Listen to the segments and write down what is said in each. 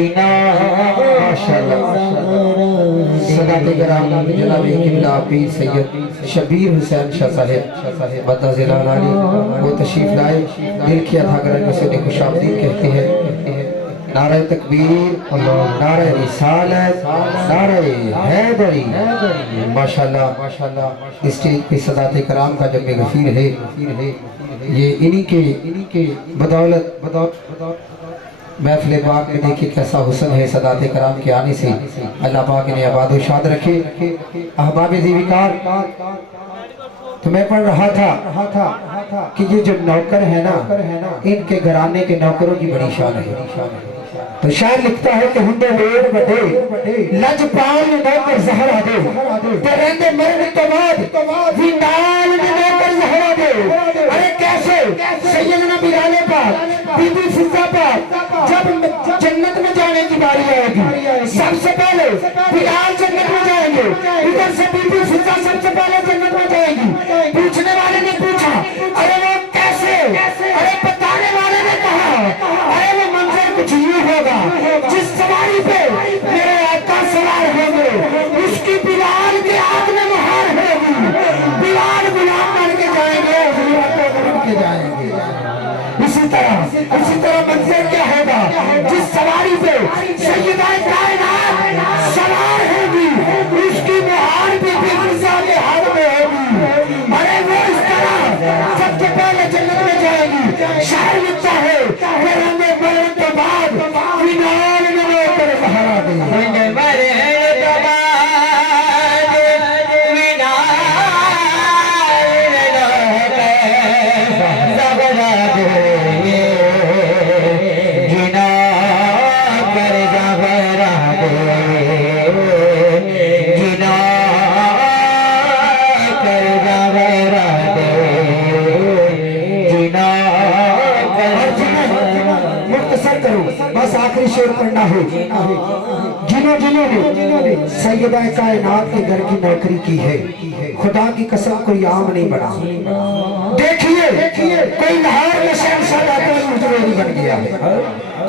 जीना सदाते कराम जनाब किबला पीर सैयद शबीर हुसैन शाह साहिब बद्दा जिला नाली वो तशरीफ लाए। दिल किया था अगर इनमें से खुशामदीद कहते हैं। नारे तकबीर, नारे रिसालत, नारे हैदरी। माशाल्लाह माशाल्लाह इस स्टेज पे सदाते कराम का जब गफीर है ये इन्हीं के बदौलत महफिल पाक में देखिए कैसा हुस्न है सदाते कराम के आने से। अल्लाह पाक इन्हें आबाद और शाद रखे। अहबाब ज़ीविकार तो मैं पढ़ रहा था कि ये जो नौकर है ना इनके घराने के नौकरों की बड़ी शान है। तो शायर लिखता है कि हुंदे वेड़ बड़े लजपाल नौकर ज़हरा दे ते रहंदे मरने तो बाद विंदाल नौकर ज़हरा दे। अरे कैसे सैयदना बिलाल पाक बीबी फिजा पाक जब जन्नत में जाने की बारी आएगी सबसे पहले बिलाल जन्नत में जाएंगे, इधर से बीबी फिजा सबसे पहले जन्नत में जाएगी। पूछने वाले ने पूछा अरे वो कैसे? अरे बताने वाले ने कहा अरे वो मंजर कुछ यूं होगा जिस सवारी पे मेरे आका सवार होंगे उसकी बिलाल के आग में मुहार होगी। बिलाल गुलाम बन के जाएंगे, जाएंगे। इसी तरह मंजर क्या होगा जिस सवारी पे सैयदा कायनात सवार होगी उसकी मुहार भी फिजा के हाथ में होगी। अरे वो इस तरह सबसे पहले जन्नत में जाएगी। शायर लिखता है मरने के बाद विनाल में नौकर सहारा देंगे। बस आखिरी शेर पढ़ना है। जिन्होंने सैयदा कायनात के घर की नौकरी की है खुदा की कसम कोई आम नहीं बना। देखिए कोई लाहौर में शहंशाह बन गया है,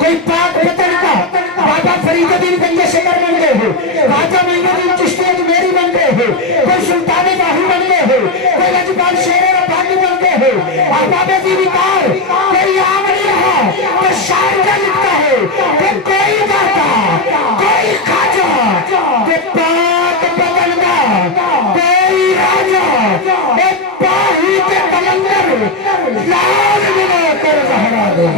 कोई पाक पतन का बाबा फरीदुद्दीन गंजे शकर बन गए हो, राजा मोइनुद्दीन चिश्ती अजमेरी बन गए हो, कोई सुल्तान बाहू बन गए हो, कोई लजपाल शेर रब्बानी बन गए हो। अहबाब ज़ीविकार कोई आम नहीं रहा। तो शायर क्या लिखता है कि कोई दाता कोई खाजा के पाक पतन का कोई राजा एक बाहू के कलंदर लाल मिला कर ज़हरा दे।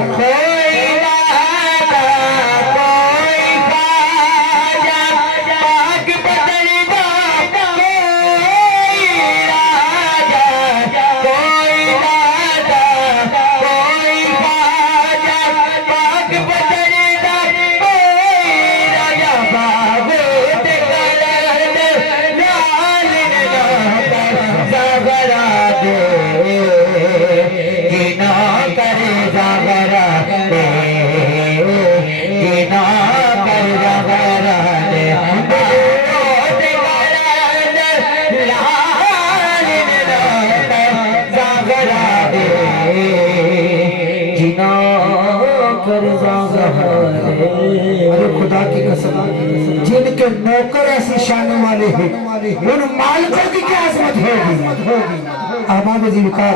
अरे खुदा की कसम जिनके नौकर ऐसी शानों वाले हैं उन मालिकों की क्या अजमत होगी। अहबाब ज़ीविकार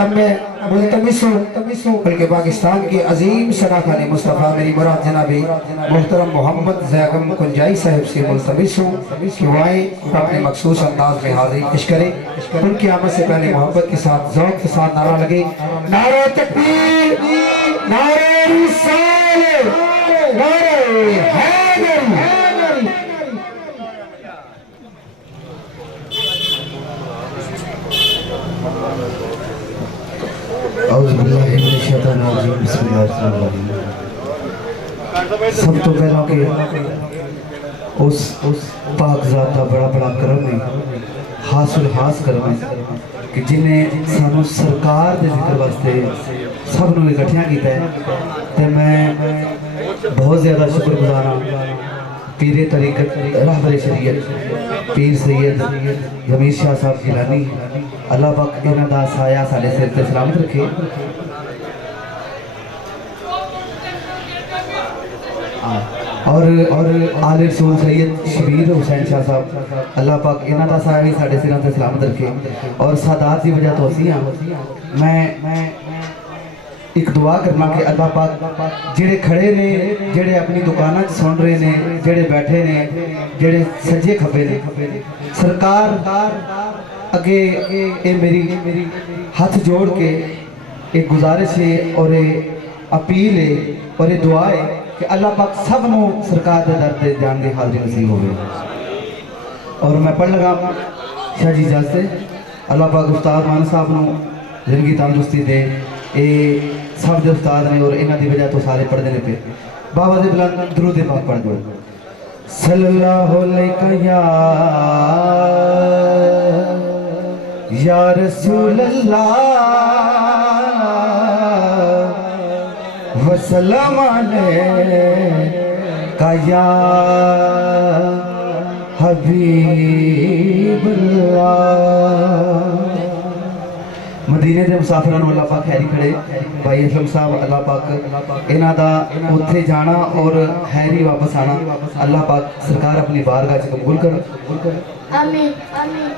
अब मैं मुल्तमिस हूँ बल्कि पाकिस्तान के अजीम सराखाने मुस्तफ़ा मेरी मुराद जनाब मोहतरम मोहम्मद ज़ैगम कुंजाई साहब से मुल्तमिस हूँ कि वो आए अपने मखसूस अंदाज में हाजिरी पेश करें। उनकी आमद से पहले मोहब्बत के साथ ज़ौक़ के साथ नारा लगे, नारे तकबीर, नारे रिसालत, नारे हैदरी। सब तो पहला के उस पाक ज़ात का बड़ा बड़ा करम है, हासिल करम है कि जिन्हें सानू सरकार के जिक्र वास्ते सब नूं इकट्ठिया किया है। तो मैं बहुत ज़्यादा शुक्रगुजार हाँ पीरे तरीक़त रहबर शरीयत पीर सैयद जमीर शाह साहब गिलानी। अल्लाह पाक इन्हां दा साया साडे सिर ते सलामत रखे। और आले रसूल सैयद शबीर हुसैन शाह साहब अल्लाह पाक इन्हां दा साया भी साडे सिरां ते सलामत रखे। और सादात की वजह तो असी हाँ मैं एक दुआ करना कि अल्लाह पाक जेड़े खड़े ने, जेड़े अपनी दुकाना सुन रहे ने, जेड़े बैठे ने, जेड़े सज्जे खब्बे ने, सरकार अगे ये मेरी हाथ जोड़ के एक गुजारिश है और अपील है और ये दुआ है कि अल्लाह पाक सब नू सरकार के दर से जान की हाजिरी नसीब हो। और मैं पढ़ लगा शाह जी जज से अल्लाह पाक उस्ताद मान साहब नू जिंदगी तंदुरुस्ती दे, ये सब के उस्ताद ने और इन्हों की वजह तो सारे पढ़ते हैं पे। बाबा दे बुलंद दरूद पाक पढ़ दो। सल्लल्लाहु अलैहि या रसूल अल्लाह वसल्लम अलैका या हबीबल्लाह। मदीने के मुसाफिरां अल्लाह पाक खैरी खड़े भाई असलम साहब अल्लाह पाक इन्हां दा उत्थे जाना और खैरी वापस आना अल्लाह पाक सरकार अपनी बारगाह च कबूल कर। आमीन आमीन।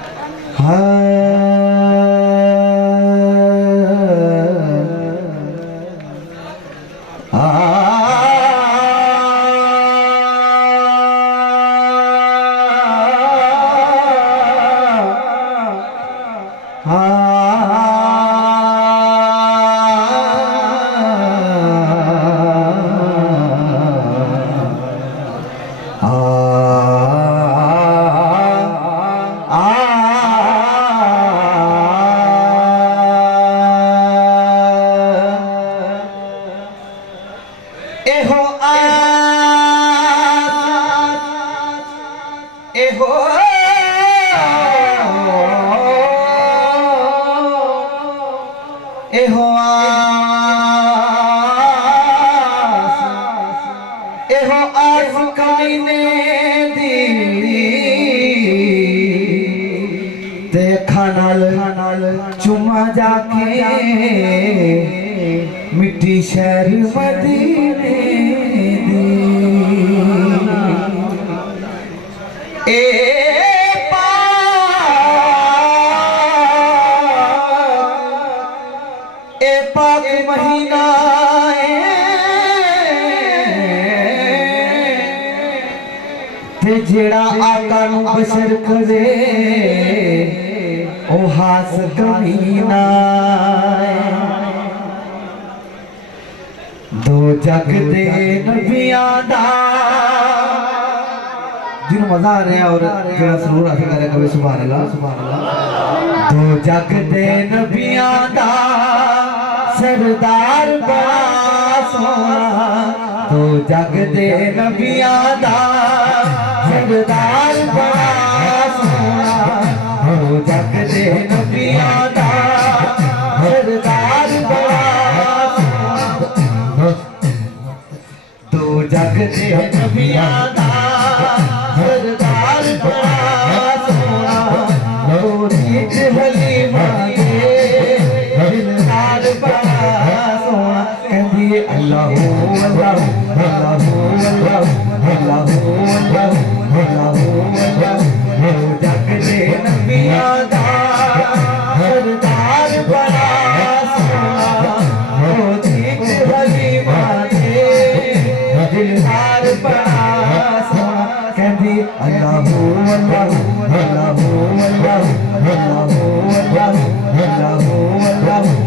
चुमा जाके मिट्टी शहर मदीने दी ए पाक महीना ते जेड़ा आका नू बशर करे ओ हास कमीना दो जग दे नबियां दा जिन मजा आ रहा है और जरा जरूर हासिल करे कभी सुभान अल्लाह सुभान अल्लाह। दो जग दे नबियां दा सरदार बड़ा सोना, दो जग दे नबियां दा सरदार बड़ा सोना, दो जग दे नबियां दा सरदार बड़ा सोना, दो जग दे नबियां दा सरदार बड़ा सोना, दो जीत हलीमा दे दिलदार बड़ा सोना। कहंदी अल्लाह अल्लाह अल्लाह अल्लाह अल्लाह अल्लाह अल्लाह, दो जग दे नबियां दा सरदार बड़ा सोना, दो जीत हलीमा दे दिलदार बड़ा सोना। कहंदी अल्लाह अल्लाह अल्लाह अल्लाह अल्लाह अल्लाह अल्लाह।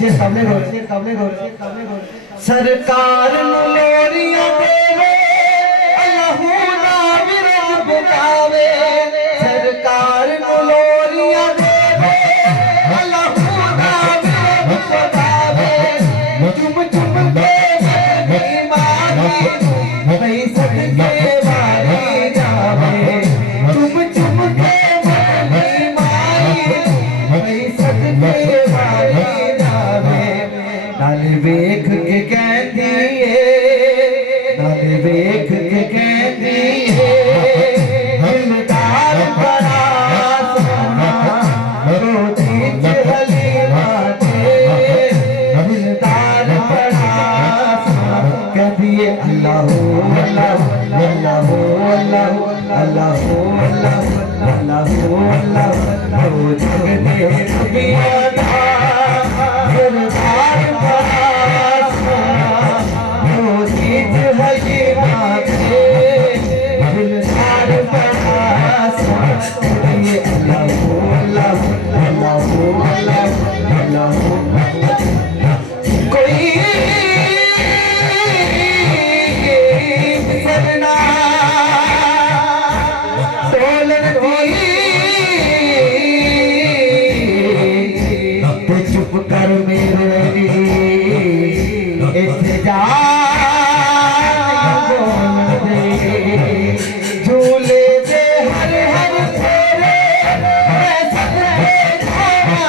शेर सामने गौर, शेर सामने गौर, शेर सामने गौर। सरकार नु लोरियां देवे अल्लाह नाम रब गावे, सरकार नु लोरियां देवे अल्लाह नाम रब गावे, चुम चुम के मेरी मांगी नहीं सदके वाली जावे, चुम चुम के मेरी मांगी नहीं सदके वाली जावे। नाल वेख के कहंदी ए, नाल वेख के कहंदी ए दिलदार बड़ा सोना, दो जीत हलीमा दे दिलदार बड़ा सोना। कहती है अल्लाह अल्लाह अल्लाह अल्लाह अल्लाह अल्लाह अल्लाह ओ जगते दुनिया सरदार ओ चीज है ये बातें दिलदार ये अल्लाह अल्लाह अल्लाह अल्लाह कोई सजना तोलन तो चुप कर मेरे इत्तेजा झूले दे हर हर फेरे मैं सदके जाना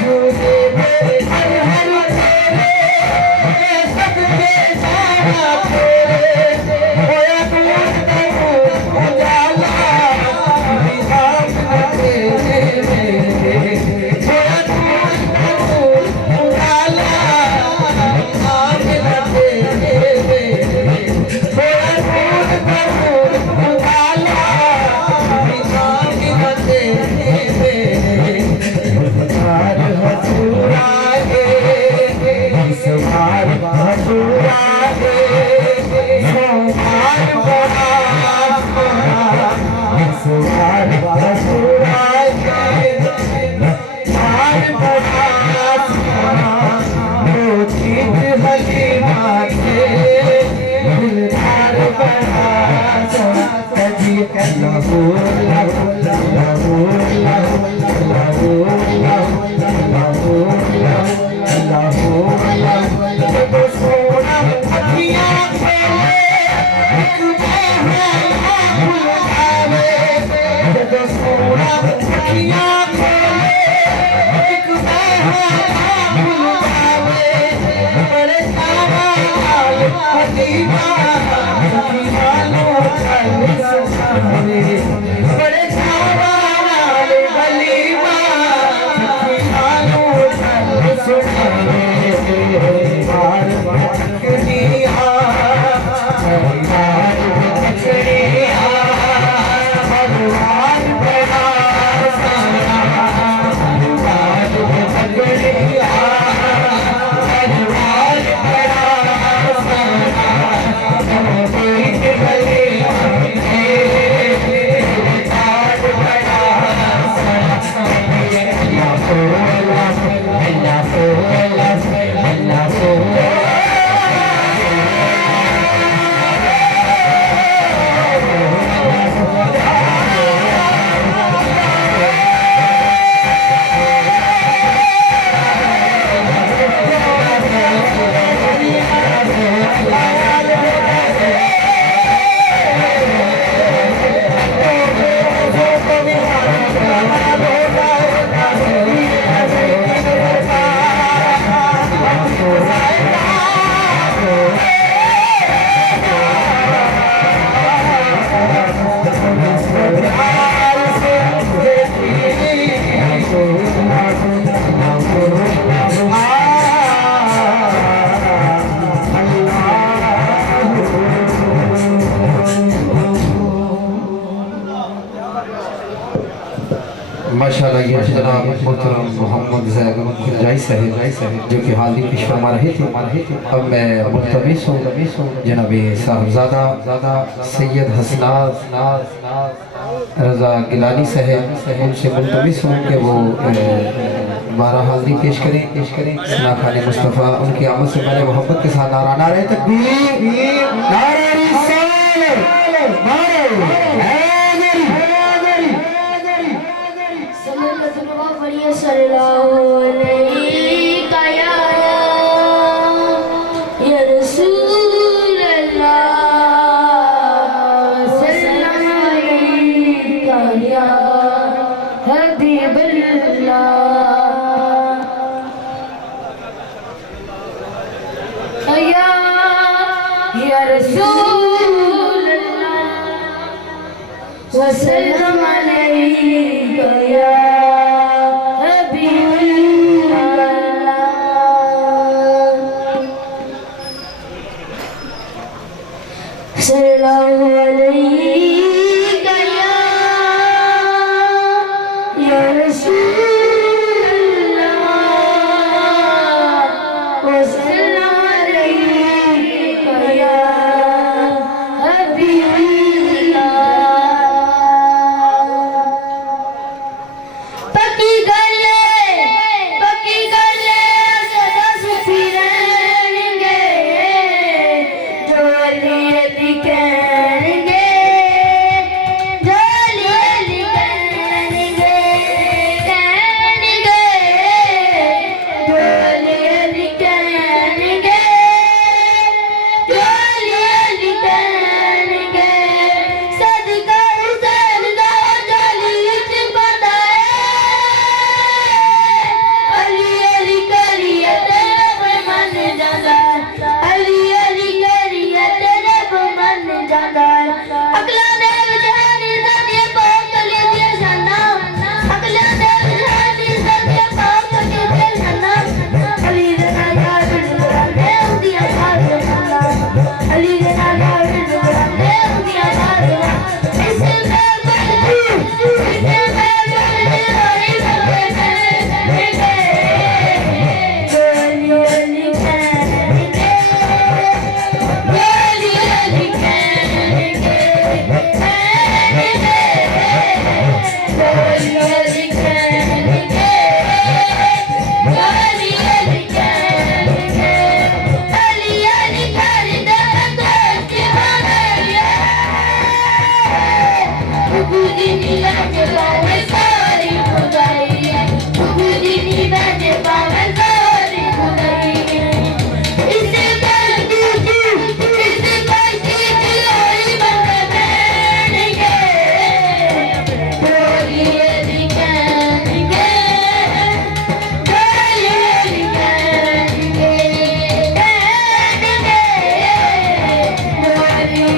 झूले दे हर हर फेरे मैं सदके जाना होया दूर उजाला विकास तेरे मेरे होया दूर उजाला विकास तेरे मेरे होया दूर उजाला विकास तेरे मेरे बार हजूरा है इस बार हजूरा है सोमार बड़ा इस बार हजूरा है बार बड़ा वो चीज हलीमा के दिलदार बड़ा कभी अल्लाह बड़े माशाल्लाह ये जनाब मोहतरम मोहम्मद ज़ैद खुलजाई साहब जो कि हाल ही पेश फरमा रहे थे। अब मैं मुल्तमिस हूँ जनाब साहबजादा सैयद हसनाज रज़ा गिलानी साहब उनसे मुल्तमिस हूँ कि वो 12 हाज़री पेश करें सना खान मुस्तफ़ा उनकी आमद से मैंने मोहब्बत के साथ नारा नारे तकबीर नारे रिसालत नारे सल्लल्लाहु अलैहि या रसूल अल्लाह सल्लल्लाहु अलैहि या हबीब अल्लाह या रसूल अल्लाह वसल्लम अलैहि या सल्लल्लाहु अलैहि या रसूल अल्लाह वसल्लम अलैका या हबीबल्लाह। पक्की गले सदा सुखी रहेंगे जो अली अली कहेंगे, जो अली अली कहेंगे, जो अली अली कहेंगे, जो अली अली कहेंगे। सदका हुसैन दा जली चिपदा अली अली करिए तेरे मन जादा, अली अली करिए तेरे मन जादा। अगला दे विचारी सदे पाक ले दे जाना, अगला दे विचारी सदे पाक ले दे जाना। अली दे नाल जुड़े उदिया साथ जाना, अली दे नाल जुड़े उदिया साथ जाना। इसे मैं बंदी इसे मैं बंदी होई बंदे जो अली अली कहेंगे, जो अली अली कहेंगे, जो अली अली कहेंगे, जो अली अली कहेंगे। अली अली करदा दोस्त बनाया खुदी मिला के पावे सारी खुदाई, खुदी मिला के पावे सारी खुदाई। इसे बंदी होई बंदे जो अली अली कहेंगे, जो अली अली कहेंगे, जो अली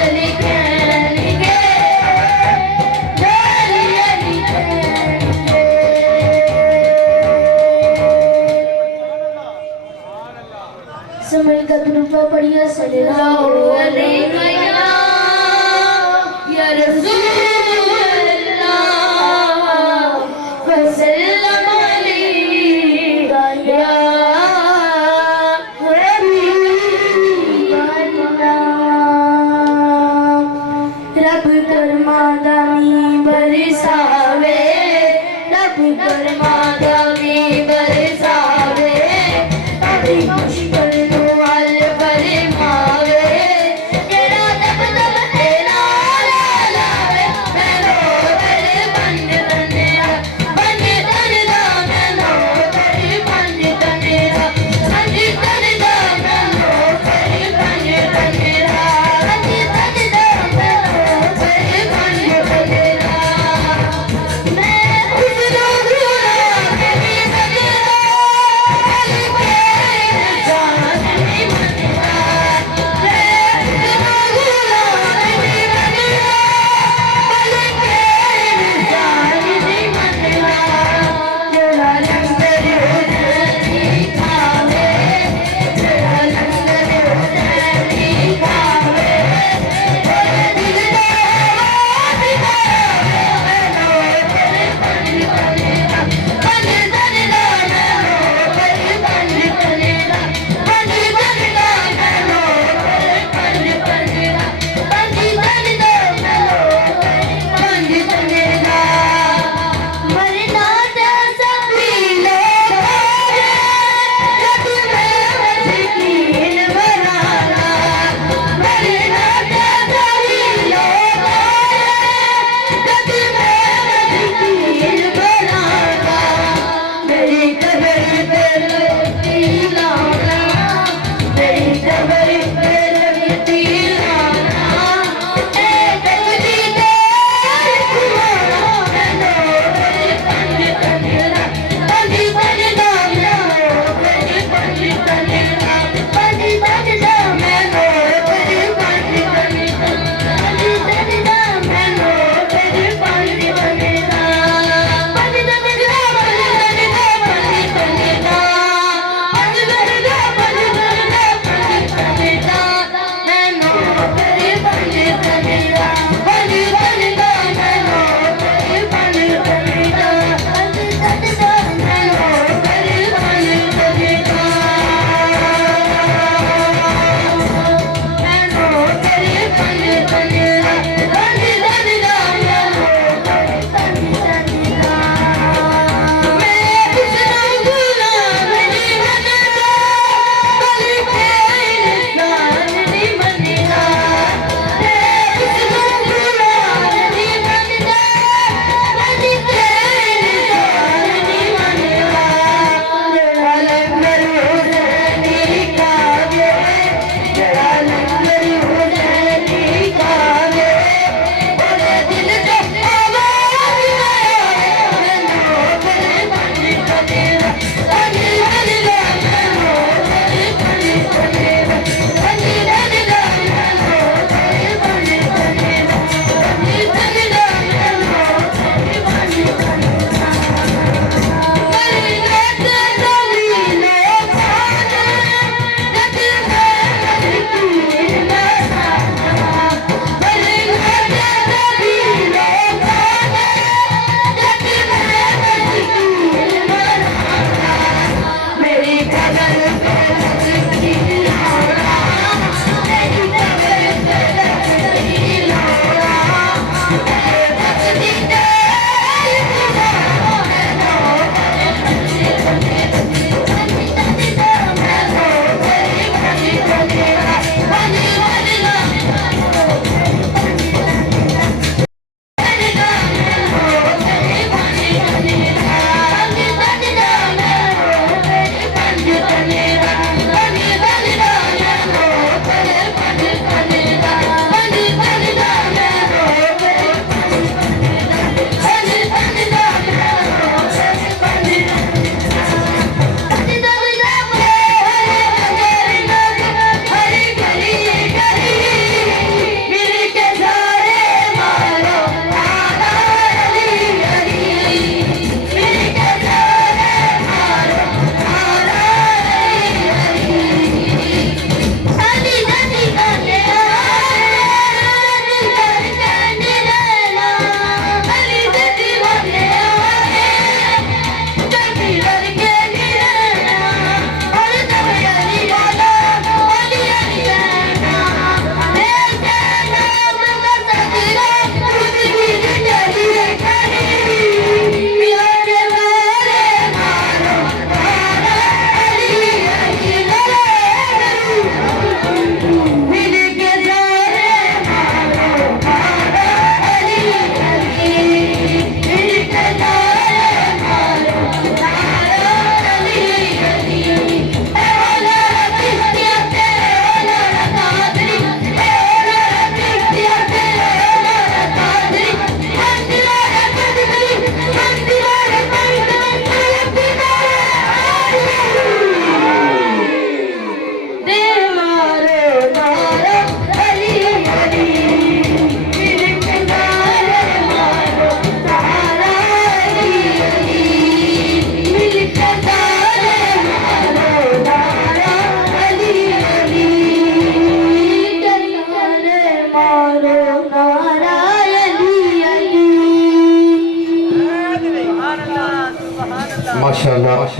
अली कहेंगे, जो अली अली कहेंगे। समय का दुरुपयोग बढ़िया सल्लल्लाहु अलैहि या रसूल अल्लाह वसल्लम अलैका या हबीबल्लाह। रब कर्मा दामी बरसावे, रब कर्मा दामी बरसावे, अभी मुश्किल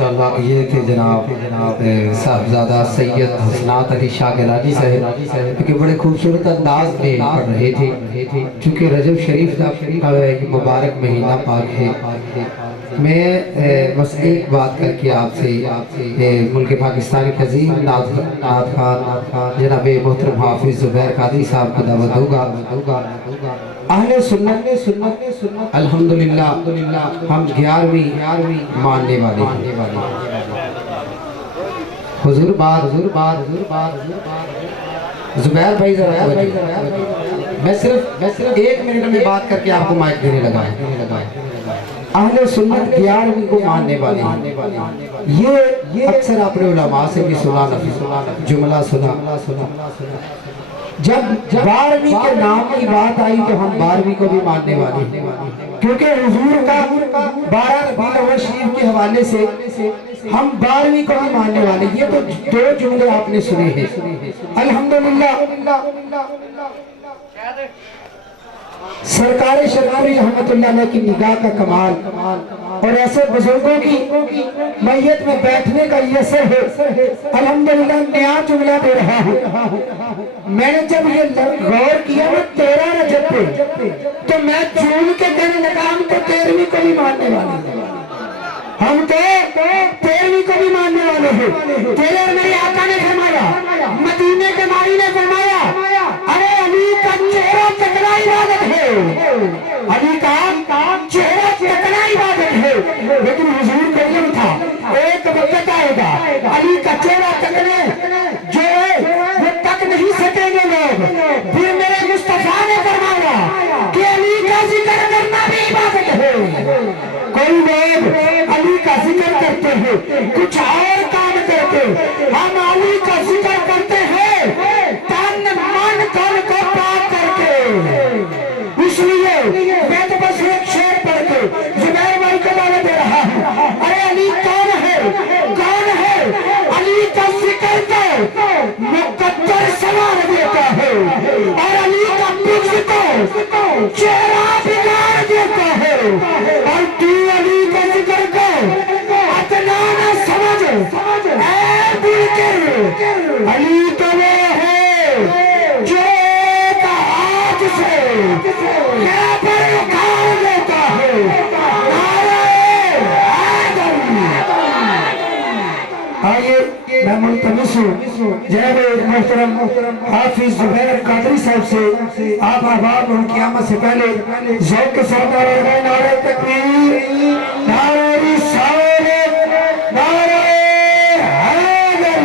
माशाअल्लाह ये थे जनाब साहबजादा सैयद हसनात अली शाह गिलानी साहब कि बड़े खूबसूरत अंदाज में पढ़ रहे थे। चूँकि रजब शरीफ का मुबारक महीना पाक है। मैं बस एक बात करके आपसे मुल्क पाकिस्तान के अजीम नाथ खान जनाब मोहतरम हाफिज ज़ुबैर कादरी साहब को दावत दूंगा। अहले सुन्नत अल्हम्दुलिल्लाह हम 11वीं मानने वाले हुजूर बार ज़ुबैर भाई जरा मैं सिर्फ 1 मिनट में बात करके आपको माइक देने लगा है। अहले सुन्नत 11वीं को मानने वाले ये अक्सर आपने उलमा से भी सुना जुमला सुना। जब 12वीं के नाम की बात आई तो हम 12वीं को भी मानने वाले, क्योंकि हुजूर का 12 रबीउल अव्वल शरीफ के हवाले से हम 12वीं को भी मानने वाले। ये तो 2 जुमले आपने सुने हैं। अल्हम्दुलिल्लाह सरकार शरकारी रहमतुल्लाह अलैह की निगाह का कमाल और ऐसे बुजुर्गों की मैयत में बैठने का ये असर है। अल्हम्दुलिल्लाह नया जुमला दे रहा हूँ। मैंने जब ये गौर किया ना 13 रजब पे, तो मैं जून के दिन लगा हम तो 13वीं को भी मानने वाले हैं। हम तो 13वीं को भी मानने वाले हैं। तेरे मेरे आका ने फरमाया, मदीने के माई ने फरमाया, अरे अली का चेहरा तकना इबादत है, अली का चेहरा तकना इबादत है। लेकिन हुजूर का इल्म था एक वक्त आएगा अली का चेहरा तकने जो वो तक नहीं सकेंगे लोग। फिर मेरे मुस्तफा ने फरमाया कि अली का जिक्र करना भी इबादत है। कोई लोग अली का जिक्र करते हैं, कुछ और काम करते, हम अली का जिक्र करते हैं तन मन धन को पाक करके। इसलिए मैं तो बस एक शेर पढ़ के ज़ुबैर भाई को दावत दे रहा हूँ। अरे अली कौन है? अली का जिक्र तो मुकद्दर सवार देता है और अली का बुग़्ज़ तो चेहरा बिगाड़ देता है। और तू अली का जिक्र को इतना न समझ, ऐ बुलकिर अली तो वो है जो एक हाथ से पर उखाड़ देता है। आइए मैं मुल्तमिस हूँ जनाब मोहतरम हाफिज ज़ुबैर कादरी साहब से आप आबाद और क़यामत से पहले ज़ौक़ के साथ नारे तकबीर, नारे रिसालत, नारे हैदर।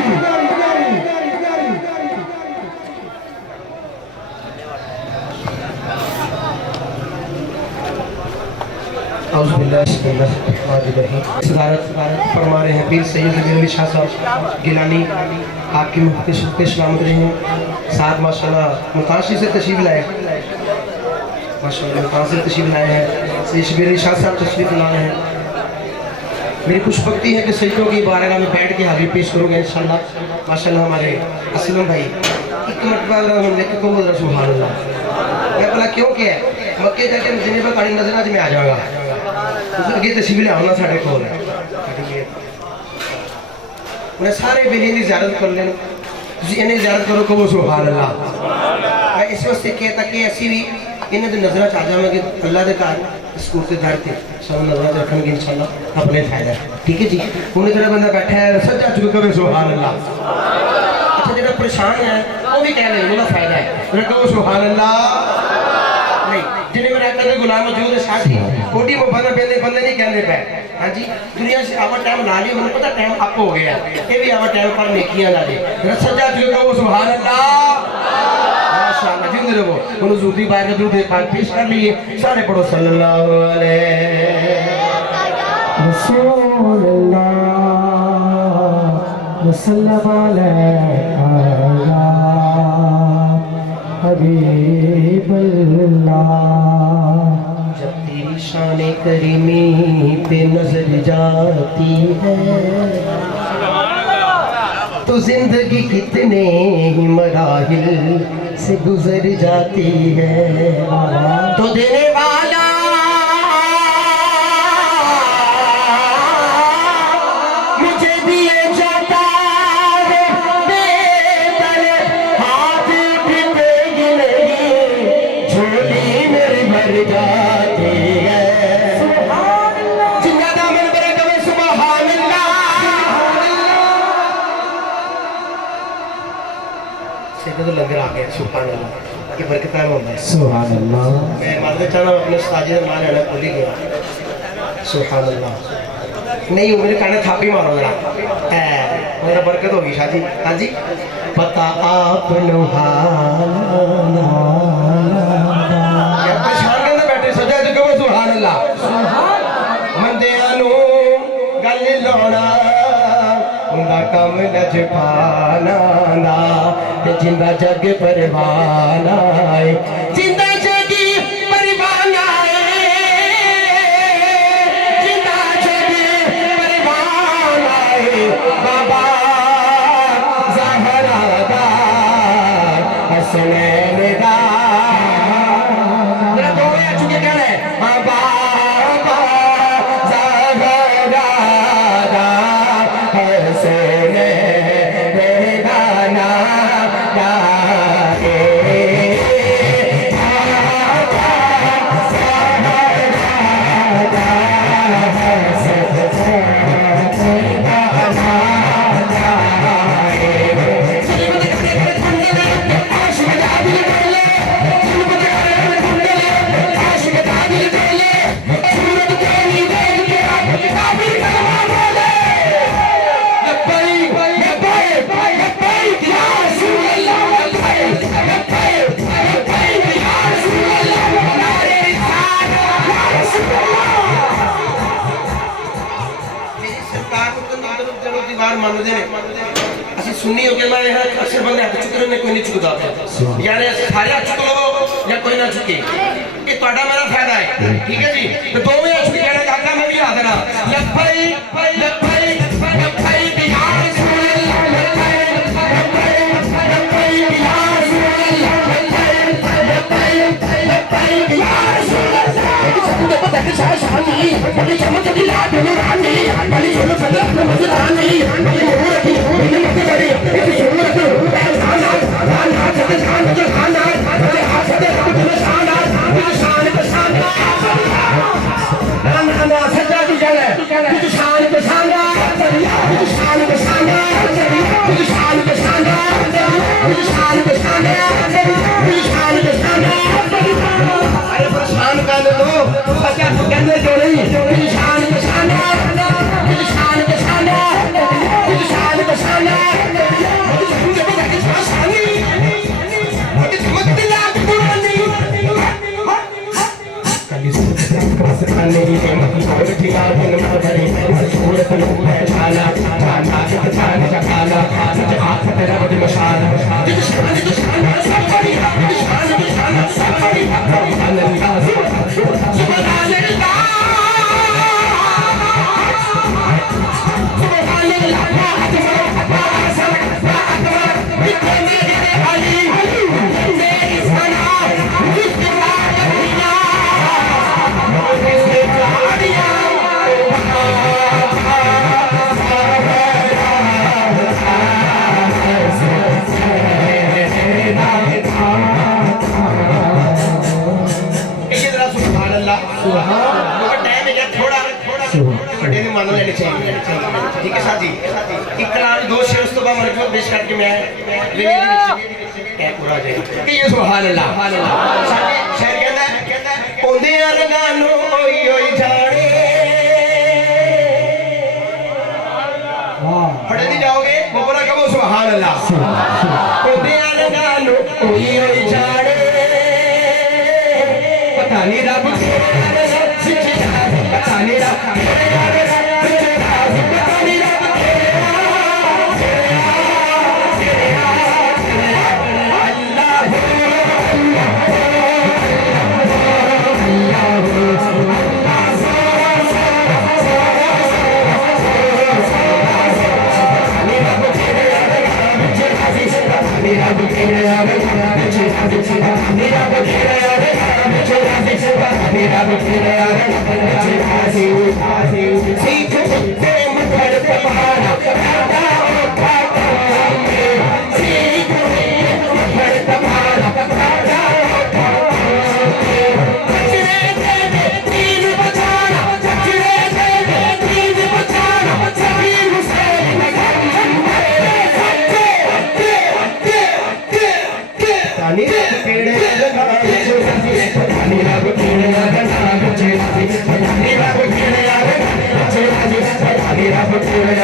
फरमा रहे हैं पीर सैयद अली शाह साहब गिलानी, आपकी मुफ्ती सलामत रहे। साथ माशाल्लाह मुताशी से तशरीफ लाए, माशाल्लाह मुताशी से तशरीफ लाए हैं। सैयद शबीर अली शाह साहब तशरीफ लाए हैं। मेरी खुशबख्ती है कि सैयदों की बारगाह में बैठ के हाजिरी पेश करोगे इंशाल्लाह। माशाल्लाह हमारे असलम भाई एक मरतबा लेके को बोल रहा सुभान अल्लाह। मैं बोला क्यों क्या मक्के जाके जिन्हें पर काड़ी नजर आज में आ जाएगा अगे तशरीफ ले आना साढ़े को उन्हें सारे बेली की ज़ियारत कर लेना, इन्हें ज़ियारत करो को वो सुभान अल्लाह। मैं इस वास्ते कहता कि ऐसी भी इन्हें तो नजर आ जाएंगे अल्लाह के कारण स्कूल से घर थे सब नजर रखेंगे इंशाल्लाह अपने फायदा। ठीक है जी। उन्हें जरा बंदा बैठा है सच्चा चुके कभी सुभान अल्लाह। अच्छा जरा परेशान है वो भी कह रहे मेरा फायदा है कहो सुभान अल्लाह। जिन्हें मेरा कहते गुलाम मौजूद है साथी कोटी में बंदा बंदे नहीं कहने पे। हाँ जी दुनिया से आवा टाइम ला लिया, मुझे पता टाइम अप हो गया, ये भी आवा टाइम पर नेकियां ला ली सजा चुके वो सुभान अल्लाह माशाअल्लाह। जिंदे रहो उन्होंने ज़ूदी बाहर का दूध पाक पेश कर लिए सारे पढ़ो सल्लल्लाहु अलैहि रसूलुल्लाह सल्लल्लाहु अलैहि हबीबल्लाह। जब तेरी शान करीमी पे नजर जाती है तो जिंदगी कितने ही मराहिल से गुजर जाती है। तो देने वाला तो लंगर आ गया सुभान अल्लाह की बरकत है होता है सुभान अल्लाह मैं मालूम चाहना अपने उस्ताद जी का नाम लेना भूल ही गया सुभान अल्लाह नहीं वो मेरे काने थापी मारो जरा मेरा बरकत होगी शाह जी हाँ जी पता आप परेशान कहते बैठे सजा जो कहो सुभान अल्लाह मंदियां नू गल लाउणा उंदा कम नच पाना दा जिंदा जग परवाना है जिंदा जग परवाना है जिंदा जग परवाना है बाबा ज़हरा दा हसनैन दा मेरा दो आ चुके कहना है बाबा ज़हरा दा हसनैन दा मानते हैं असं सुन्नी हो गया अक्सर बंदे हाथ चुकने ने कोई नहीं चुकता यानी सारे हाथ चुक लो या कोई ना चुके ये ਤੁਹਾਡਾ मेरा फायदा है ठीक है जी तो दो में चुके कहना काका मैं भी हाथ रहा लफाई लफाई लफाई या रसूल अल्लाह लफाई लफाई लफाई या रसूल अल्लाह लफाई लफाई लफाई या रसूल अल्लाह सबको पता है शानी बड़ी चमक दिला नूरानी बड़ी जुल्फ मजरानी ठीक है साथ जी एक कलाम दो शेर उस तो बाद मरकब पेश करके मैं पूरा जाए कि ये सुभान अल्लाह शेर कहता है ओंदे रंगां नू ओई ओई जाने पढ़े नहीं जाओगे वो पूरा कहो सुभान अल्लाह ओंदे रंगां नू ओई ओई जाने पता नहीं रब पता नहीं रब पठानी पेड़ लगा पठानी रब पेड़ लगा पठानी रब पेड़ लगा पठानी रब पेड़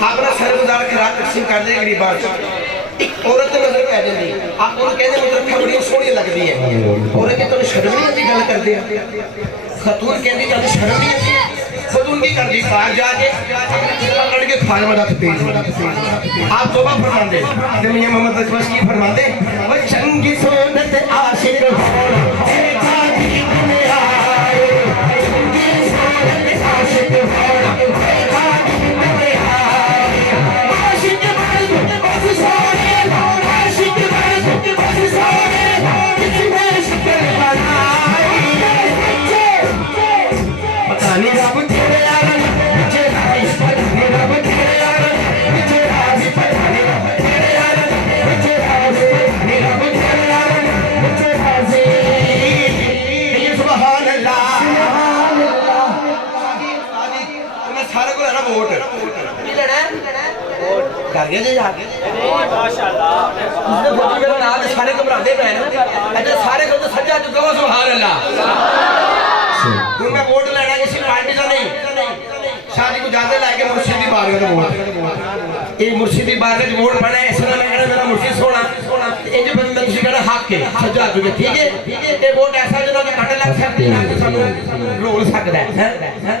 अपना सर गुजार के रात तकसीम कर दे गरीब एक औरत नजर पै जाती आप कहते मतलब बड़ी सोहनी लगती है औरत के तुम शर्म नहीं आती गल करते खतून कहती तुम शर्म नहीं आती खतून की करती बाहर जाके पकड़ के खालमा रख पेश आप तौबा फरमाते मियां मोहम्मद बस की फरमाते वो चंगी सोनत आशिक होना सारे घबराते पे सारे को सजा चुका हो सुभान अल्लाह मैं वोट लेना किसी पार्टी का नहीं शादी को ज्यादा लाके मुर्शिदी बारगाह में वोट ये मुर्शिदी बारगाह में वोट पाना है इसलिए मैं कहना मेरा मुर्शिद सोना इंज मैं तुझे कहना हक है सजा चुके ठीक है ये वोट ऐसा जो कि कट लग सकती है कि सानू रोल सकता है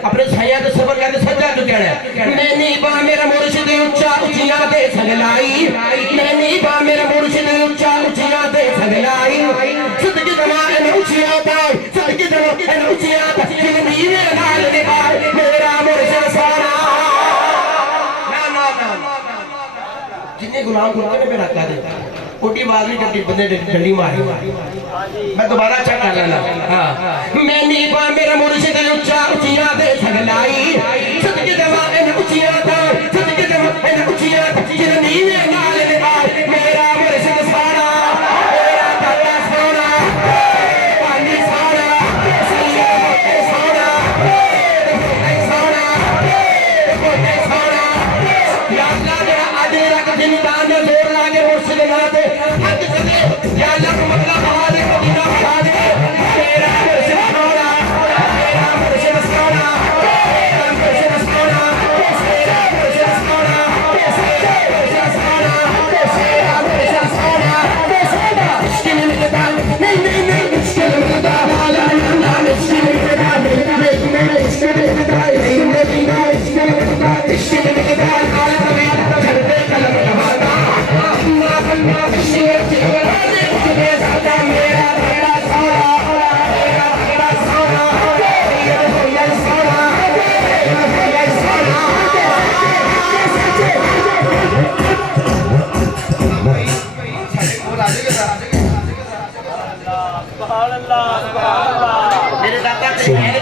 अपने छाया तो सबर करके सजा चुके हैं मैं नहीं बा मेरा मुर्शिद ऊंचा ऊंचियां दे सगलाई मैं नहीं बा मेरा मुर्शिद ऊंचा ऊंचियां दे सगलाई सदके दमाए में ऊंचियां पाए सदके दमाए में ऊंचियां पाए मेरे नाल निभाए मेरा मुर्शिद सोना ना जिन्हें गुलाम खुद ने पे रखा दे कोटी बात नहीं करती बंदे डंडी मारी मैं दोबारा चेक कर लेना हां मैं नहीं पा मेरा मुर्शिद ऊंचा ऊंचियां दे सगलाई सदके दमाए में ऊंचियां पाए सदके दमाए में ऊंचियां जिन्हें मेरे नाल निभाए मेरा मुर्शिद सोना मेरा दाता सोना पानी सोना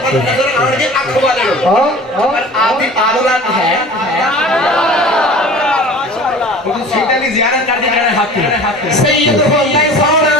नजर आने अख वाले पर आपकी आदत है सीधा की ज़ियारत कर दे जाना हक सैयद होंदा सोना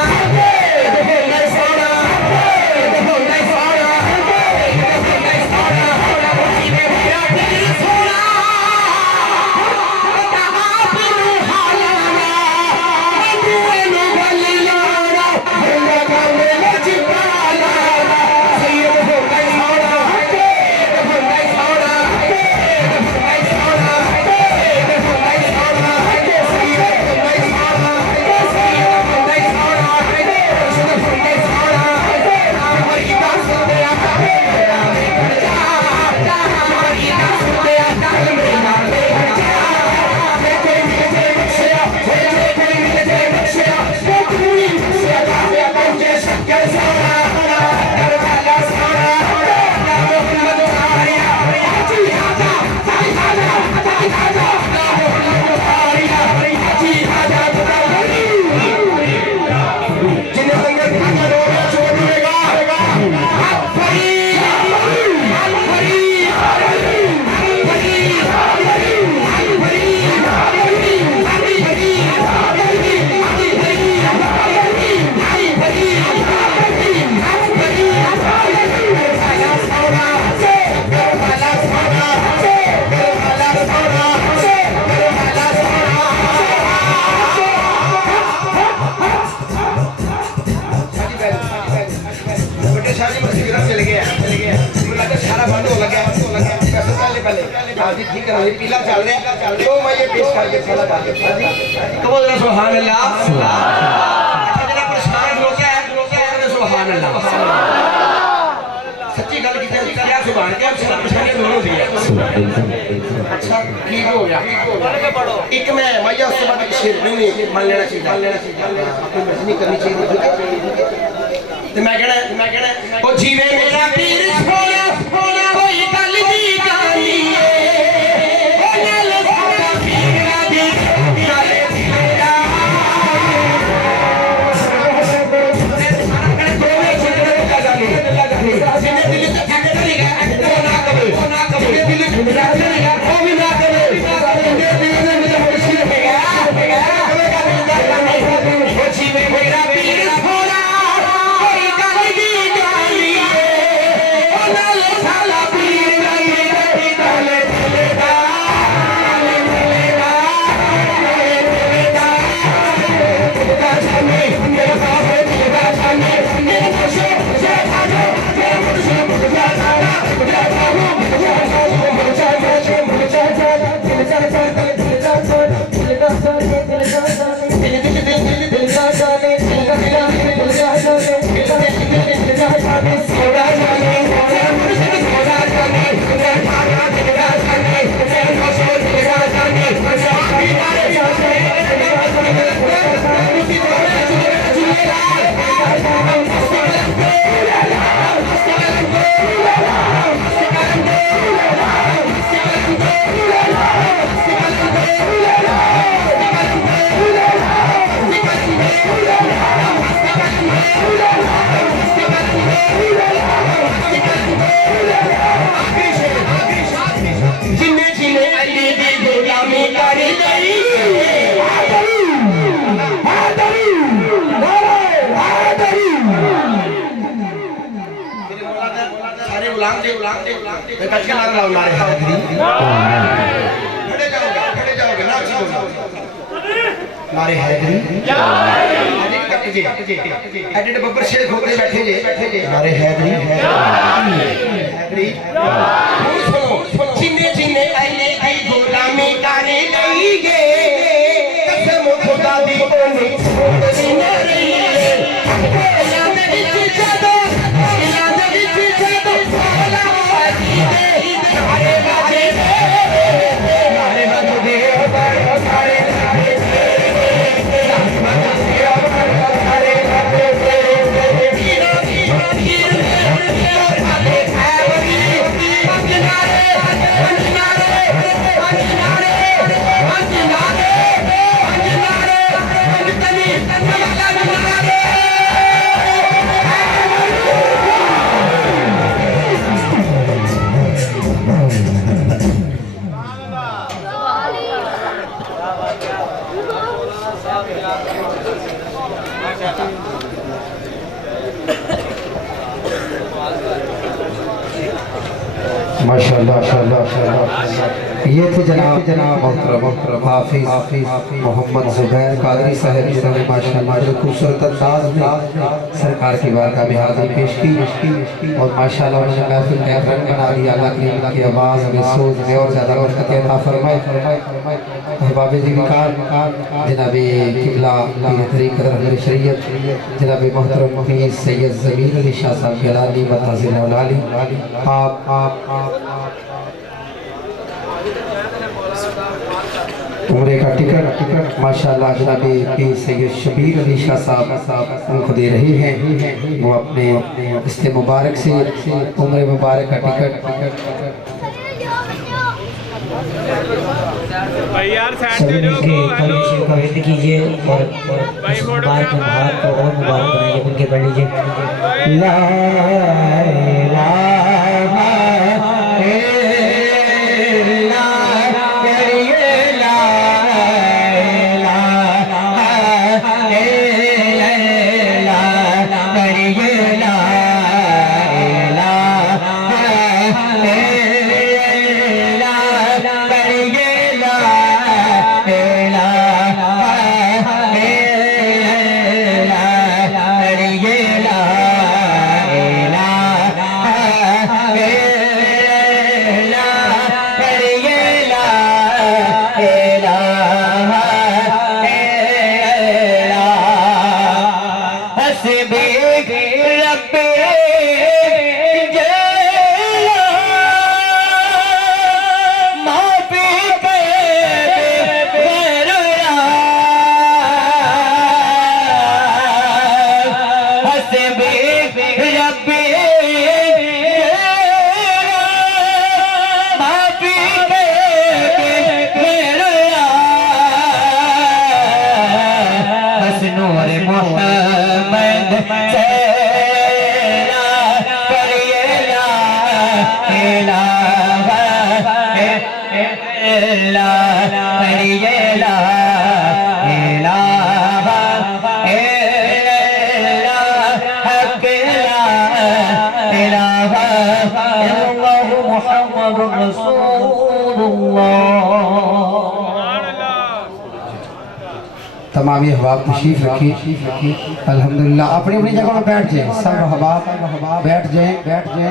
हाजी ठीक करो ये पीला चल रहा है तो मैं ये पेश करके चला जाता कबूल जरा सुभान अल्लाह जरा परेशान हो गया है सुभान अल्लाह सच्ची गल की क्या सुभान क्या परेशानी दोनों दी है अच्छा ठीक हो गया एक मैं मैया उसके बाद एक शेर नहीं मान लेना चाहिए नहीं करनी चाहिए तो मैं कहना ओ जीवे मेरा पीर सोना कोई गल दी जानी है ओ नल सारा पीरा दी गल तेरा जिन्हें दिल से ठंडे करेगा वो ना कबे जिन्हें दिल से ठंडे करेगा वो भी ना कबे जिन्हें दिल से मुझे मुश्किल होगा ओ जीवे मेरा पीर सोना कोई गल दी जानी है ओ नल सारा पीरा दी गल तेरा नारे हैदरी एडिट बब्बर शेर खोते बैठे जे नारे हैदरी सुनो जिन्ने जिन्ने आईने आई गुलामी करे नहीं गे कसम खुदा दी ओनी जिन्ने रही याद विच जादो याद विच जादो सोला आजी दे नारे बाजे नारे बाजे सारे माशाल्लाह ये थे जनाब मोहतरम हाफिज मोहम्मद जुबैर कादरी साहब जिन्होंने माशाल्लाह जो खूबसूरत अंदाज में सरकार की बारगाह में हाजिरी पेश की और माशाल्लाह उन्होंने महफिल में रंग बना दिया। अल्लाह की आवाज़ में सोच में और ज़्यादा बरकत अता फरमाए। अहबाब ज़िकार जनाब किबला तरीक़त रहबर शरीयत जनाब मोहतरम मुफती सैयद ज़मीर अली शाह साहब जलाली मताज़िल औलाली आप उम्रे का टिकट माशाल्लाह जनाब पीर सैयद शबीर अली शाह साहब उनको दे रहे हैं। वो अपने रिश्ते मुबारक से उम्रे मुबारक का टिकट भाई यार साइड से कवित कीजिए और मुबारक को और मुबारक बनाइए उनके पढ़ लीजिए। ला तमाम अहबाब तशरीफ रखी अल्हम्दुलिल्लाह अपनी अपनी जगह पर बैठ जाए सब अहबाब बैठ जाए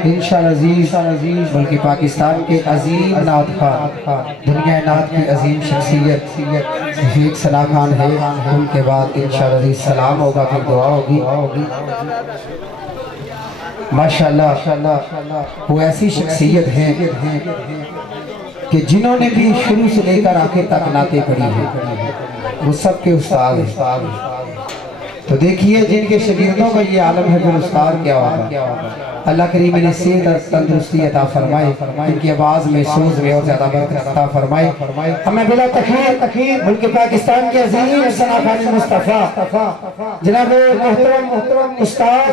इंशाअल्लाह अजीज बल्कि पाकिस्तान के अजीम नात खान दुनिया नात की अजीम शख्सियत शेख सना खान है उनके बाद इंशाअल्लाह अजीज सलाम होगा फिर दुआ होगी माशाअल्लाह वो ऐसी शख्सियत है कि जिन्होंने भी शुरू से लेकर आखिर तक नाते पढ़ी है वो सबके उस्ताद हैं। तो देखिए जिनके शागिर्दों का ये आलम है फिर उस्ताद क्या होगा। अल्लाह करीम इन्हें सेहत और तंदुरुस्ती अता फरमाए, इनकी आवाज़ में सोच में और ज़्यादा बरकत अता फरमाए। हमें बिला तखीर मुल्क पाकिस्तान के अजीम सना खान मुस्तफ़ा जनाब मोहतरम उस्ताद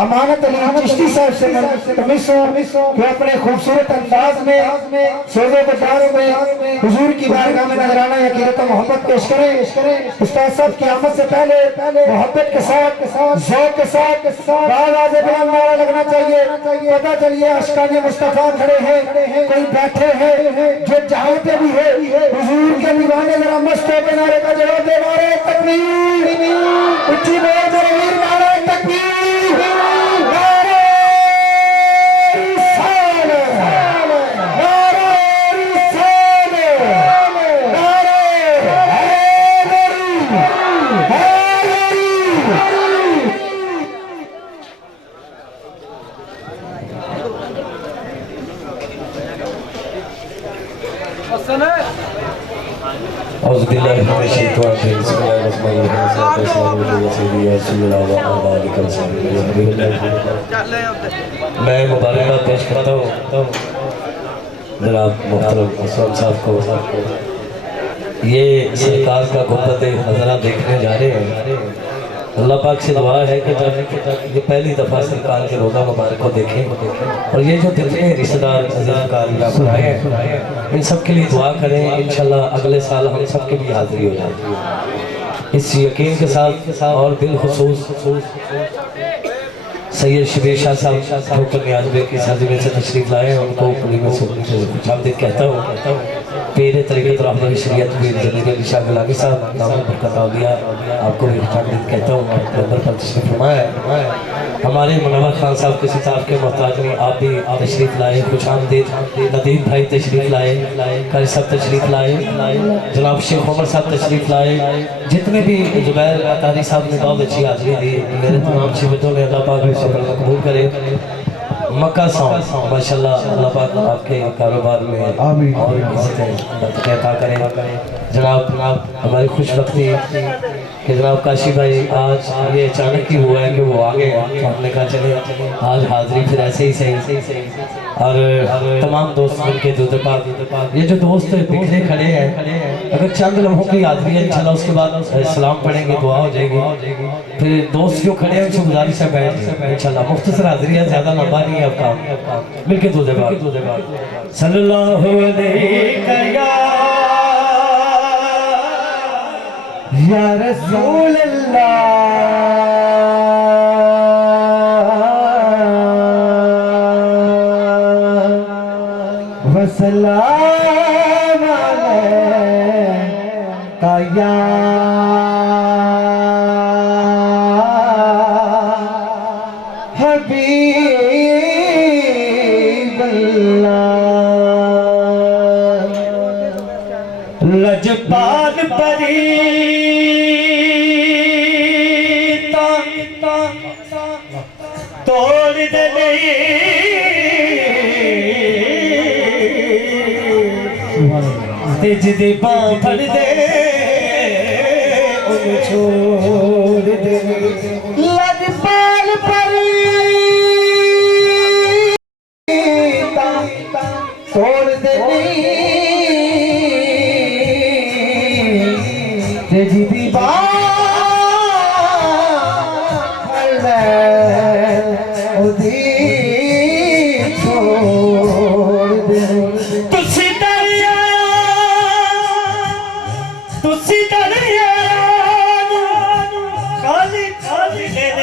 अमानत अली चिश्ती साहब से जो अपने खूबसूरत अंदाज में सोज़े बजारों में हुजूर की बारगाह में नजराना यकीनत मोहब्बत पेश करें। उस्ताद साहब की आमद से पहले मोहब्बत के साथ ज़ौक़ के साथ आवाज़ बुलंद नारा लगना चाहिए। पता चलिए अशकाने मुस्तफ़ा खड़े हैं, कोई बैठे हैं, जो जहाँ पे भी है हुजूर के दीवाने जरा मस्त होकर नारे का जवाब दे। नारे तकबीर, उच्ची बोल मेरे वीर, नारे तकबीर, नारे रिसालत, नारे रिसालत, नारे हैदरी। मैं मुबारकबाद पेश करता हूँ जनाब मोहतरम असलम साहब को। ये सरकार का गुंबद नज़रा देखने जा रहे हैं। अल्लाह पाक से दुआ है कि जब ये पहली दफ़ा सरकार के रोज़ा मुबारक को देखें और ये जो जितने रिश्तेदार अज़ीज़ आए हैं इन सब के लिए दुआ करें। इंशाल्लाह अगले साल हम सब की भी हाज़िरी हो जाती है इस यकीन के साथ। और दिल खुसूस सैयद शबीर शाह साहब ठोकर नियाज़ की शादी में से तशरीफ़ लाए, उनको खुली में से खुशामदीद कहता हूँ। पीर तरीक़त रहनुमाई शरीयत पीर ज़मीर अली शाह गिलानी साहब नाम बरकत औलिया आपको भी खुशामदीद कहता हूँ। अंदर पर तशरीफ़ फरमाया। हमारे मुनव्वर खान साहब किसी साहब के मोहताज नहीं, आप भी तशरीफ़ लाए, खुशामदीद। नदीम भाई तशरीफ़ लाए, कारी साहब तशरीफ़ लाए, जनाब शेख उमर साहब तशरीफ़ लाए, जितने भी जुबैर अतारी साहब ने बहुत अच्छी हाज़िरी दी। मेरे तमाम शिवतों ने अल्लाह पाक कबूल करे। मक्का सॉन्ग माशाल्लाह अल्लाह पाक आपके कारोबार में आमीन और अता करें। जनाब हमारी खुशबख्ती कि जनाब काशी भाई आज ये अचानक ही हुआ है कि वो आ गए। आपने कहा चले आज हाज़िरी फिर ऐसे ही सही। और तमाम दोस्त मिलके दूध पाक ये जो दोस्त बिखरे खड़े हैं अगर चंद लम्हों की हाज़िरी है इंशाल्लाह उसके बाद सलाम पढ़ेंगे, दुआ हो जाएगी। फिर दोस्त जो खड़े हैं उनसे गुजारिश है बैठ इंशाल्लाह मुख्तसर हाज़िरी है, ज़्यादा लंबा नहीं है आपका। मिलके दूध पाक सल्लल्लाहु अलैहि या रसूल अल्लाह वसलाम अलैका या हबीब अल्लाह। लजपाल परी तोड़ दे तेज दे बांधड़ दे उन छोड़ दे लजपाल परी तोड़ दे तेज दी बांधड़ दे छोड़ तुसी दरिया खाली खाली नहीं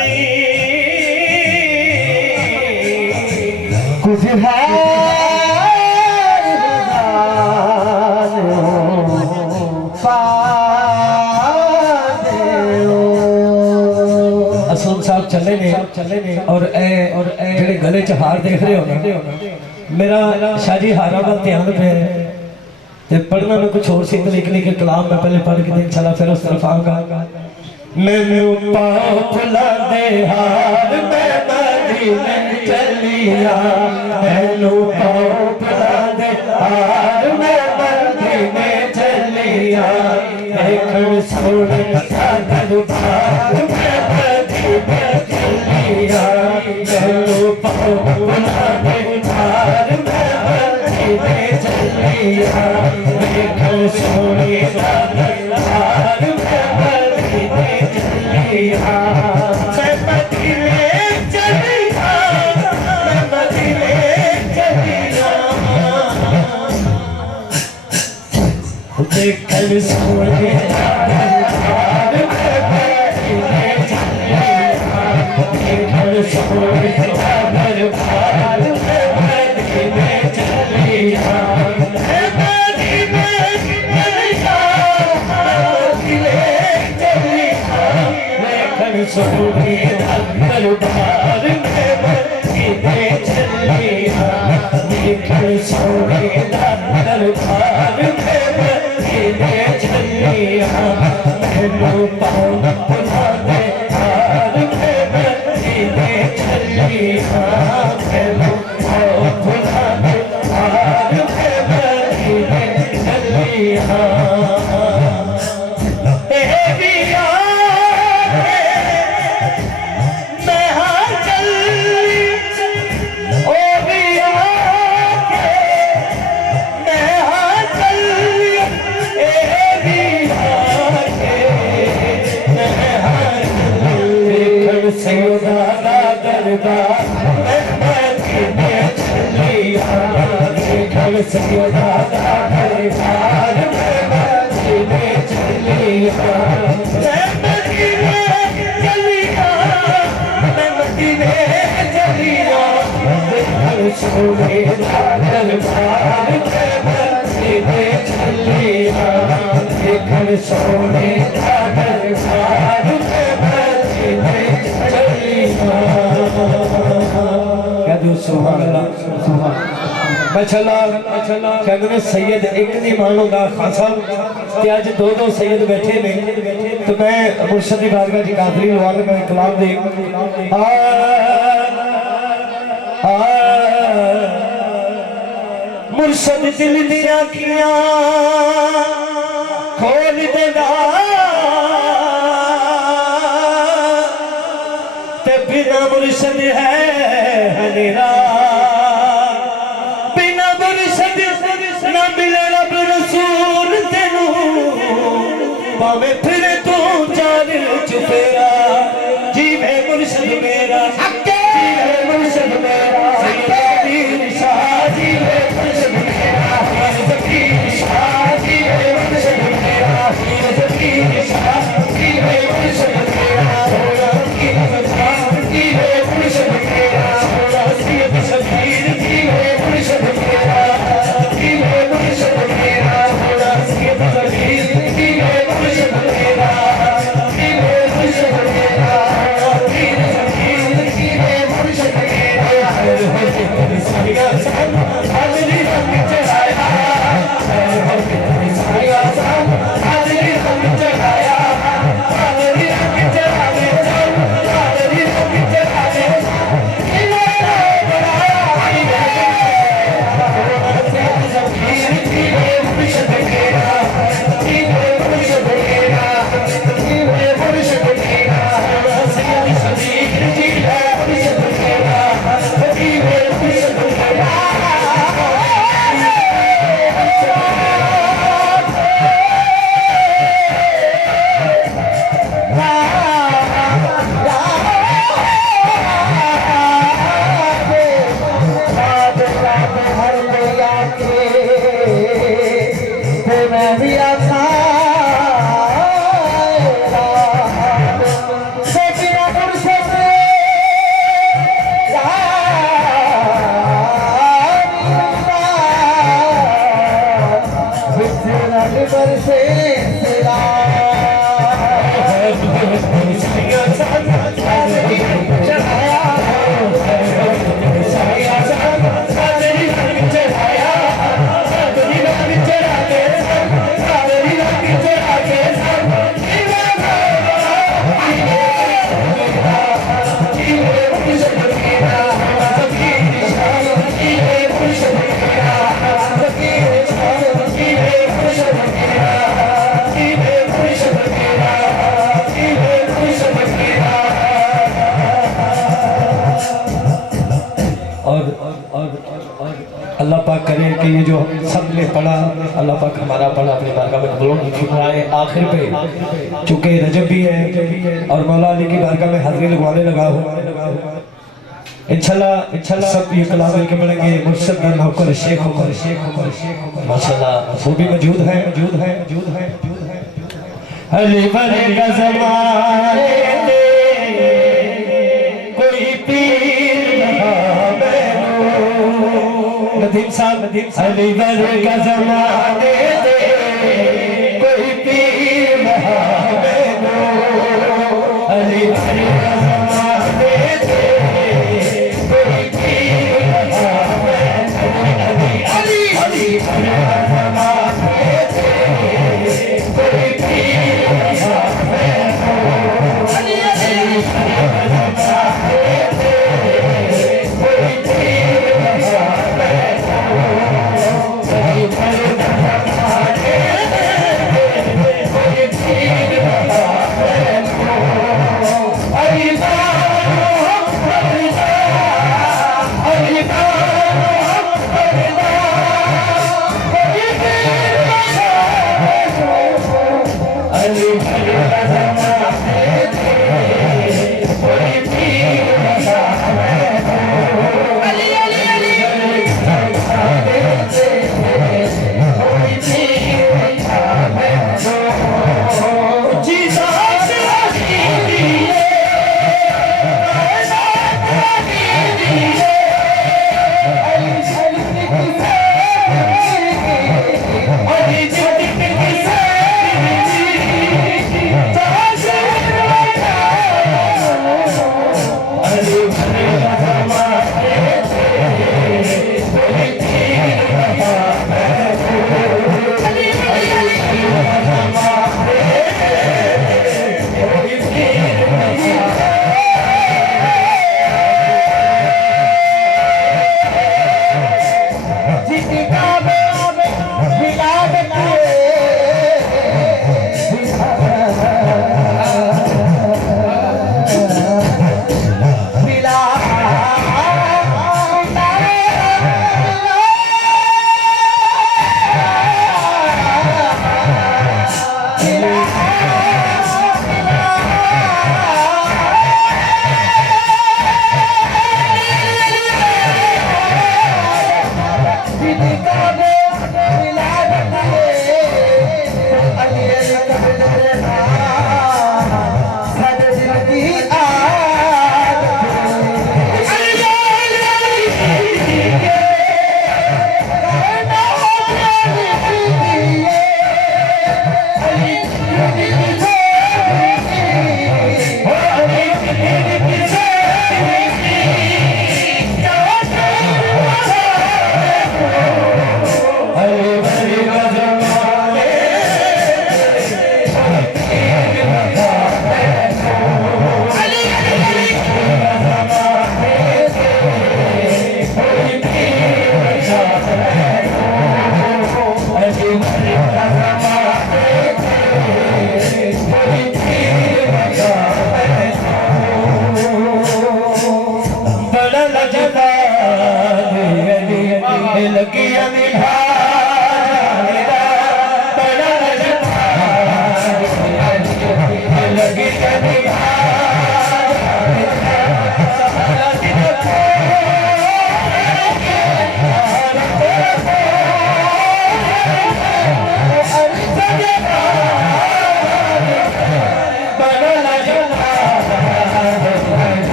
कुछ है असूल साहब चले ने और जेडे गले च हार देख रहे हो ना, मेरा शाजी हारा का ध्यान पे ते पढ़ना में कुछ और सी लिख के कलाम में पहले पढ़ के इंशाल्लाह फिर उस तरफ आऊंगा। मैनू पाओ फुला दे हार मैं मदीने चलिया, मैनू पाओ फुला दे हार मैं मदीने चलिया, देखण सोने दा दरबार मैं मदीने चलिया, मैनू पाओ फुला दे हार मैं मदीने चलिया, देखण सोने दा दरबार मैं मदीने चलिया, मैं मदीने चलिया, मैं मदीने चलिया, देखण सोने दा दरबार मैं मदीने चलिया, देखण सोने दा दरबार मैं मदीने चलिया, मैं मदीने चलिया, मदीने चलिया, देखण सोने दा दरबार मैं मदीने चलिया, देखण सोने दा दरबार मैं मदीने चलिया, मैनू पाओ फुला दे हार मैं मदीने चलिया, मैनू पाओ फुला दे हार मैं मदीने चलिया, ए बिया मैं हाँ चली, ओ बिया मैं हाँ चली, ए बिया मैं हाँ चली, देखण सैयदा दा दरबार मैं मदीने चलिया, देखण सैयदा दा दरबार मैं मदीने चलिया, मैं मदीने चलिया, मैं मदीने चलिया, देखण सोने दा दरबार मैं मदीने चलिया, देखण सोने दा दरबार मैं मदीने चलिया। कह दो सुभान अल्लाह। मैं चला कहते सैयद एक नहीं मानूंगा खासा कि आज दो सैयद बैठे ने, तो मैं मुर्शद की बारगाह की काफिली लवा के मैं कलाम दे मुर्शद दिल दी आँखियां खोल देना ते बिना मुर्शद है हनेरा, बिना मुर्शद ना मिले रब रसूल तेनू, भावे फिरे तू चाल चुफेरा, जीवे मुर्शद मेरा, जीवे मुर्शद मेरा, फकीर शाह जीवे मुर्शद मेरा, फकीर शाह जीवे मुर्शद मेरा, फकीर शाह जीवे मुर्शद मेरा, फकीर शाह जीवे मुर्शद मेरा, सैयद शबीर जीवे मुर्शद मेरा, जीवे मुर्शद मेरा, सैयद शबीर जीवे मुर्शद मेरा, जीवे मुर्शद अल्लाह पाक करे कि ये जो सब ने पढ़ा अल्लाह पाक हमारा पढ़ा अपनी बारगाह में कबूल फरमाए। आखिर पे चूंकि रजब भी है और मौला अली की बारगाह में हाजिरी लगवाने लगा हूँ, इंशाल्लाह सब ये कलाम के पढ़ेंगे। मुर्शद होकर शेख होकर माशाल्लाह वो भी मौजूद है। अली वाले का ज़माने कोई पीर नदीम साहब अली वाले का ज़माने कोई पीर अली वाले का ज़माने कोई पीर अली अली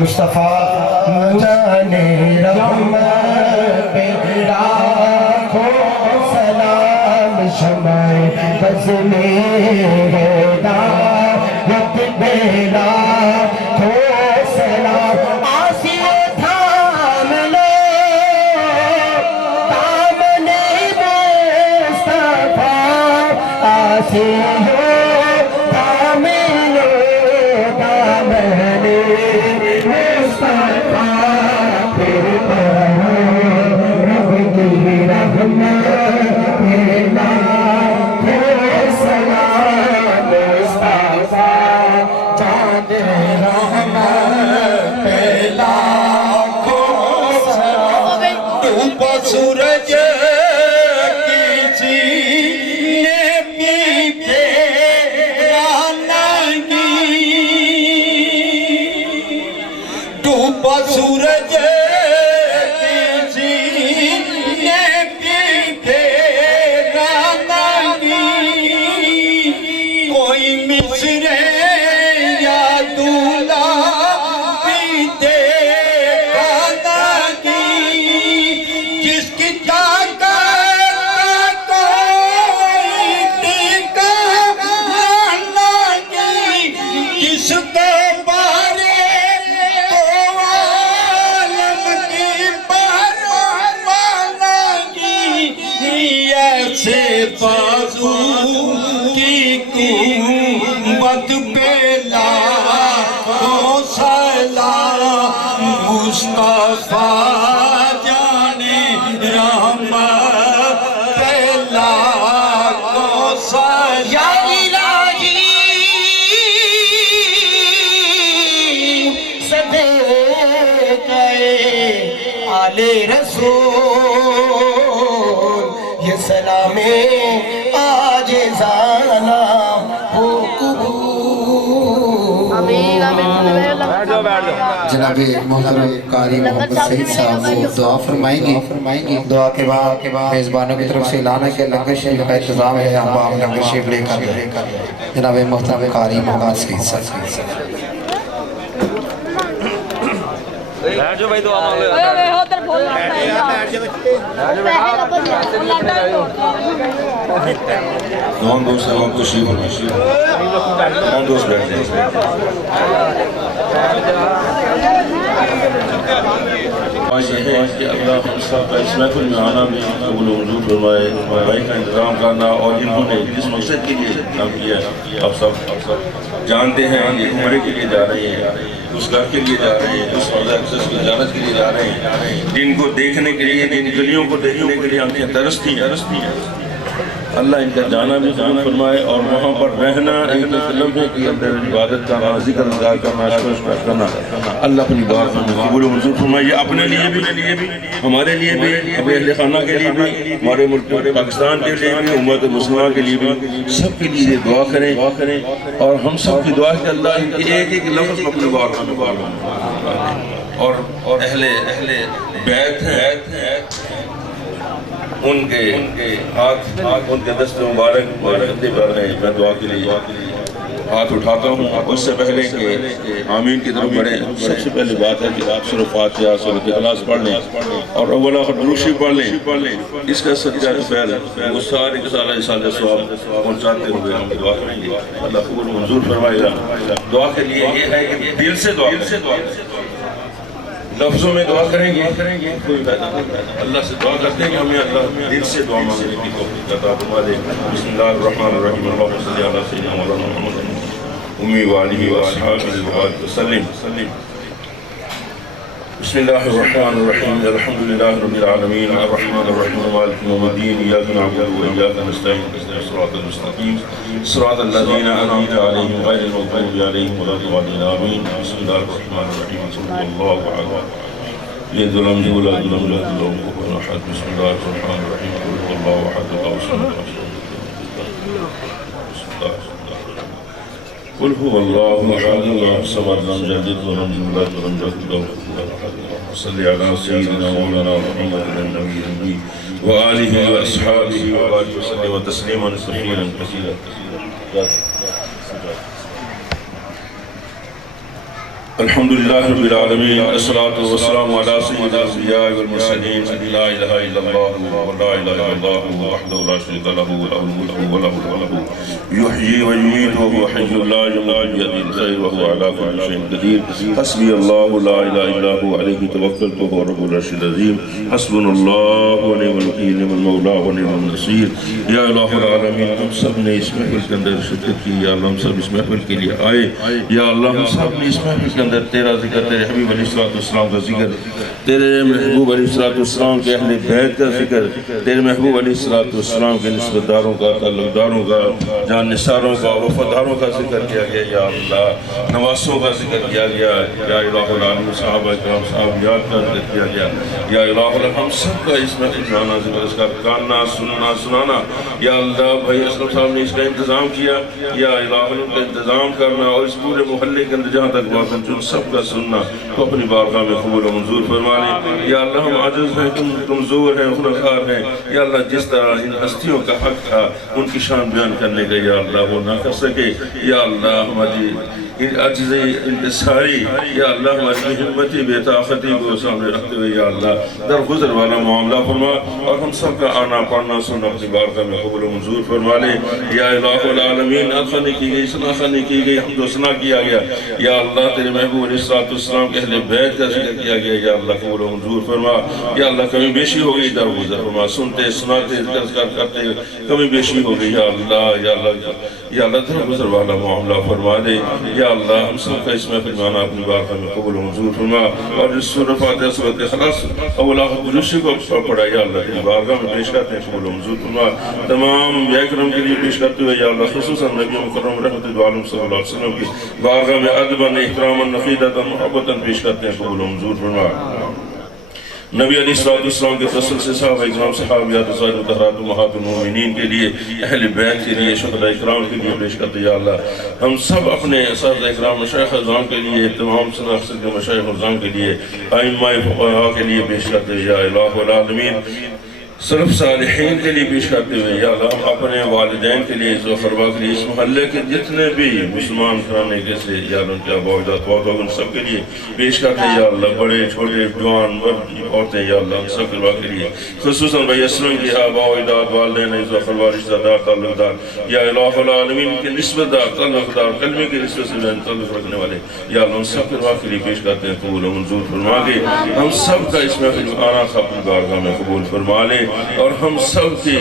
मुस्तफा जाने रहमत लाखों सलाम शमाए बस मेरे दावत बेला खो सलाम आसियो थाम लो दामने मुस्तफा आसियो थाम लो दामने सूरज सूरज कोई मिसरे या दूल्हा पीते जिसकी ताकत कोई टीका जिसको से बाजू की कुंबत पे लाखों सलाम मुस्तफा जाने रहमत पे लाखों सलाम या इलाही रसूल ये सलामे आज जाना हो जनाब मोहतरम कारी मोहम्मद सईद साहब वो दुआ फरमाएंगे। दुआ के बाद मेज़बानों की तरफ से ऐलान है कि लंगर शरीफ का इंतज़ाम है। हम आप लंगर शरीफ लेकर जनाब मोहतरम कारी मोहम्मद सईद साहब। बैठ जाओ भाई, दुआ मांग लो। नॉन दोस्त है, हम तशरीफ नॉन दोस्त बैठ जाए। आज ये है कि अल्लाह हम सब का इस महफिल में आना भी कबूल मंजूर फरमाए, भाई का इंतजाम करना और इन्होंने जिस मकसद के लिए काम किया आप सब जानते हैं। ये उम्रे के लिए जा रहे हैं, उस घर के लिए जा रहे हैं, उस अक्सर की इजाज़त के लिए जा रहे हैं, जिनको देखने के लिए, जिन गलियों को देखने के लिए आंखें तरसती हैं। अल्लाह इनका जाना भी कबूल फरमाए और वहाँ पर रहना एक लम्हे के अंदर इबादत करना, जिक्र करना, शुक्र करना, अल्लाह अपनी बात में कबूल मंजूर फरमाए। अपने लिए भी, हमारे लिए भी, अपने अहले खाना के लिए भी, हमारे मुल्क पाकिस्तान के लिए भी, उम्मत मुस्लिमा के लिए भी, सबके लिए दुआ करें और हम सब की दुआ कि अल्लाह इनके एक लफ्ज़ को अपनी बात में और अहले बैत हैं उनके हाथ उनके दस्ते मुबारक कंधे पर हैं। मैं दुआ के लिए हाथ उठाता हूँ। उससे पहले कि आमीन की तरफ बढ़े, सबसे पहले बात है कि आप सूरह फातिहा, सूरह इखलास पढ़ लें और अव्वल आखिर दुरूद शरीफ पढ़ लें। इसका सच्चा फैल वो सारे के सारा इसाले सवाब पहुँचाते हुए हम दुआ करेंगे। अल्लाह कबूल मंजूर फरमाएगा। दुआ के लिए ये है कि दिल से दुआ, लफ्ज़ों में दुआ करेंगे कोई फायदा नहीं। अल्लाह से दुआ करते हैं कि हमें अल्लाह दिल से दुआ मांगने की तौफीक अता फरमा दे। बिस्मिल्लाहिर्रहमानिर्रहीम। अल्लाहुम्मा सल्ली अला सय्यिदिना मौलाना मुहम्मद उम्मी व आलिहि व अस्हाबिहि व सल्लिम। बिस्मिल्लाहिर्रहमानिर्रहीम। अल्हम्दुलिल्लाहि रब्बिल आलमीन अर्रहमानिर्रहीम मालिकि यौमिद्दीन इय्याका नअबुदु व इय्याका नस्तईन इहदिनास सिरातल मुस्तक़ीम सिरातल लज़ीना अनअमता अलैहिम गैरिल मग़ज़ूबि अलैहिम वलद्दालिन आमीन। बिस्मिल्लाहिर्रहमानिर्रहीम। सल्लल्लाहु अलैहि ये जुल्म जुला जुल्म जुल्म कुफर अहद। बिस्मिल्लाहिर्रहमानिर्रहीम। कुल हुवल्लाहु अहद अल्लाहु समद। कुल हुवल्लाहु अहद अल्लाहु समद लम यलिद व लम यूलद व लम यकुन लहु कुफुवन अहद। सल्ली अला सय्यिदिना मौलाना मुहम्मदिन नबiyil ummi व आलिहि व अस्हाबिहि व बारिक व सल्लिम तस्लीमन कसीरन कसीरा। अल्हम्दुलिल्लाहि रब्बिल आलमीन। अस्सलातु वस्सलामु अला सय्यिदिल अंबिया वल मुरसलीन। ला इलाहा इल्लल्लाह व ला इलाहा इल्लल्लाह वहदहु ला शरीका लहु लहुल मुल्कु व लहुल हम्दु युहयी व युमीतु व हुवा हय्युन ला यमूतु बियदिहिल खैर व हुवा अला कुल्लि शैइन क़दीर। हस्बी अल्लाहु ला इलाहा इल्ला हुवा अलैहि तवक्कलतु व हुवा रब्बुल अर्शिल अज़ीम। हस्बुनल्लाहु व निअमल वकील निअमल मौला व निअमन नसीर। या इलाहुल आलमीन, हम सब ने इस महफिल के अंदर शिरकत की। या अल्लाह हम सब इस महफिल के लिए आए। या अल्लाह हम सब ने इस महफिल के अंदर तेरा जिक्र, तेरे हबीब अलैहिस्सलाम का जिक्र, तेरे महबूब अलैहिस्सलाम के अहले बैत का जिक्र, तेरे महबूब अलैहिस्सलाम के निस्बतदारों का, ताल्लुकदारों का, जाननिसारों का, वफादारों का जिक्र किया गया। या अल्लाह नवासों का जिक्र किया गया। या इलाहुल आलमीन सहाबा किराम साहबियात का जिक्र किया गया। या इलाहुल हम सब का इसमें जाना जिक्र, इसका कानना सुनना सुनाना। या अल्लाह भाई असलम साहब ने इसका इंतज़ाम किया। या इलाहुल का इंतज़ाम करना और इस पूरे मोहल्ले के अंदर जहाँ तक बात सबका सुनना तो अपनी बारगाह में कबूल मंजूर फरमा ले। या अल्लाह हम आजिज़ हैं, तुम कमज़ोर हैं, गुनहगार हैं। या अल्लाह जिस तरह इन हस्तियों का हक था उनकी शान बयान करने का या अल्लाह वो ना कर सके। या अल्लाह हमारी आजिज़ इंतसारी, या अल्लाह हमारी हिम्मती बेताकती को सामने रखते हुए या अल्लाह दरगुजर वाला मामला फरमा और हम सब का आना पढ़ना सुनना अपनी बारगाह में कबूल मंजूर फरमा ले। या इलाहुल आलमीन आखानी की गई, सनाखानी की गई, हमदो सना किया गया। या अल्लाह तेरे महबूब अलैहिस्सलाम के अहले बैत का जिक्र किया गया। या अल्लाह कबूल मंजूर फरमा। या अल्लाह कमी बेशी हो गई दरगुजर फरमा, सुनते सुनाते करते कमी बेशी हो गई। या अल्लाह दरगुजर वाला मामला फरमा दे। या अल्लाह हम सब का इसमें फरमाना अपनी बारगाह में कबूल मंजूर फरमा और इस सूरह फातिहा सूरह इखलास अव्वल आखिर दुरूद शरीफ को पढ़ा। या अल्लाह तेरी बारगाह में पेश करते हैं, कबूल मंजूर फरमा। तमाम याकरम के लिए पेश करते हुए या अल्लाह खुसूसन नबी मुकर्रम रहमतुल आलम सल्लल्लाहु अलैहि वसल्लम की बारगाह में अदबन इहतरामन नक़ीदतन मोहब्बतन पेश करते हैं, कबूल मंजूर फरमा। नबी अलैहिस्सलाम के फसल से साहब इकराम सहाबियात ज़ाहिरात उम्महातुल मोमिनीन के लिए, अहले बैत के लिए, शुहदा इकराम के लिए पेश करते या अल्लाह। हम सब अपने असातिज़ा इकराम मशाइख़ अज़ाम के लिए, तमाम सलाफ़ के मशाइख़ अज़ाम के लिए, आइम्माए फ़ुक़हा के लिए पेश करते या इलाहुल आलमीन। सलफ़ सालिहीन के लिए पेश करते हुए या अल्लाह हम अपने वालिदैन के लिए, ज़ुफ़रवा के लिए, इस मोहल्ले के जितने भी मुसलमान घराने के से या उनके आबाद उन सब के लिए पेश करते या अल्लाह। बड़े छोटे जवान मर्द औरतें या अल्लाह सब के लिए, ख़ुसूसन भाई असलम के आबाद वालिदैन, ज़ुफ़रवा रिश्तेदार ताल्लुक़दार या इलाहुल आलमीन के निस्बतदार ताल्लुक़दार, कलमे की निस्बत से ताल्लुक़ रखने वाले या अल्लाह उन सब के लिए पेश करते हैं। कबूल मंजूर फरमा के हम सब का इसमें आना अपनी बारगाह में कबूल फरमा ले और हम सब की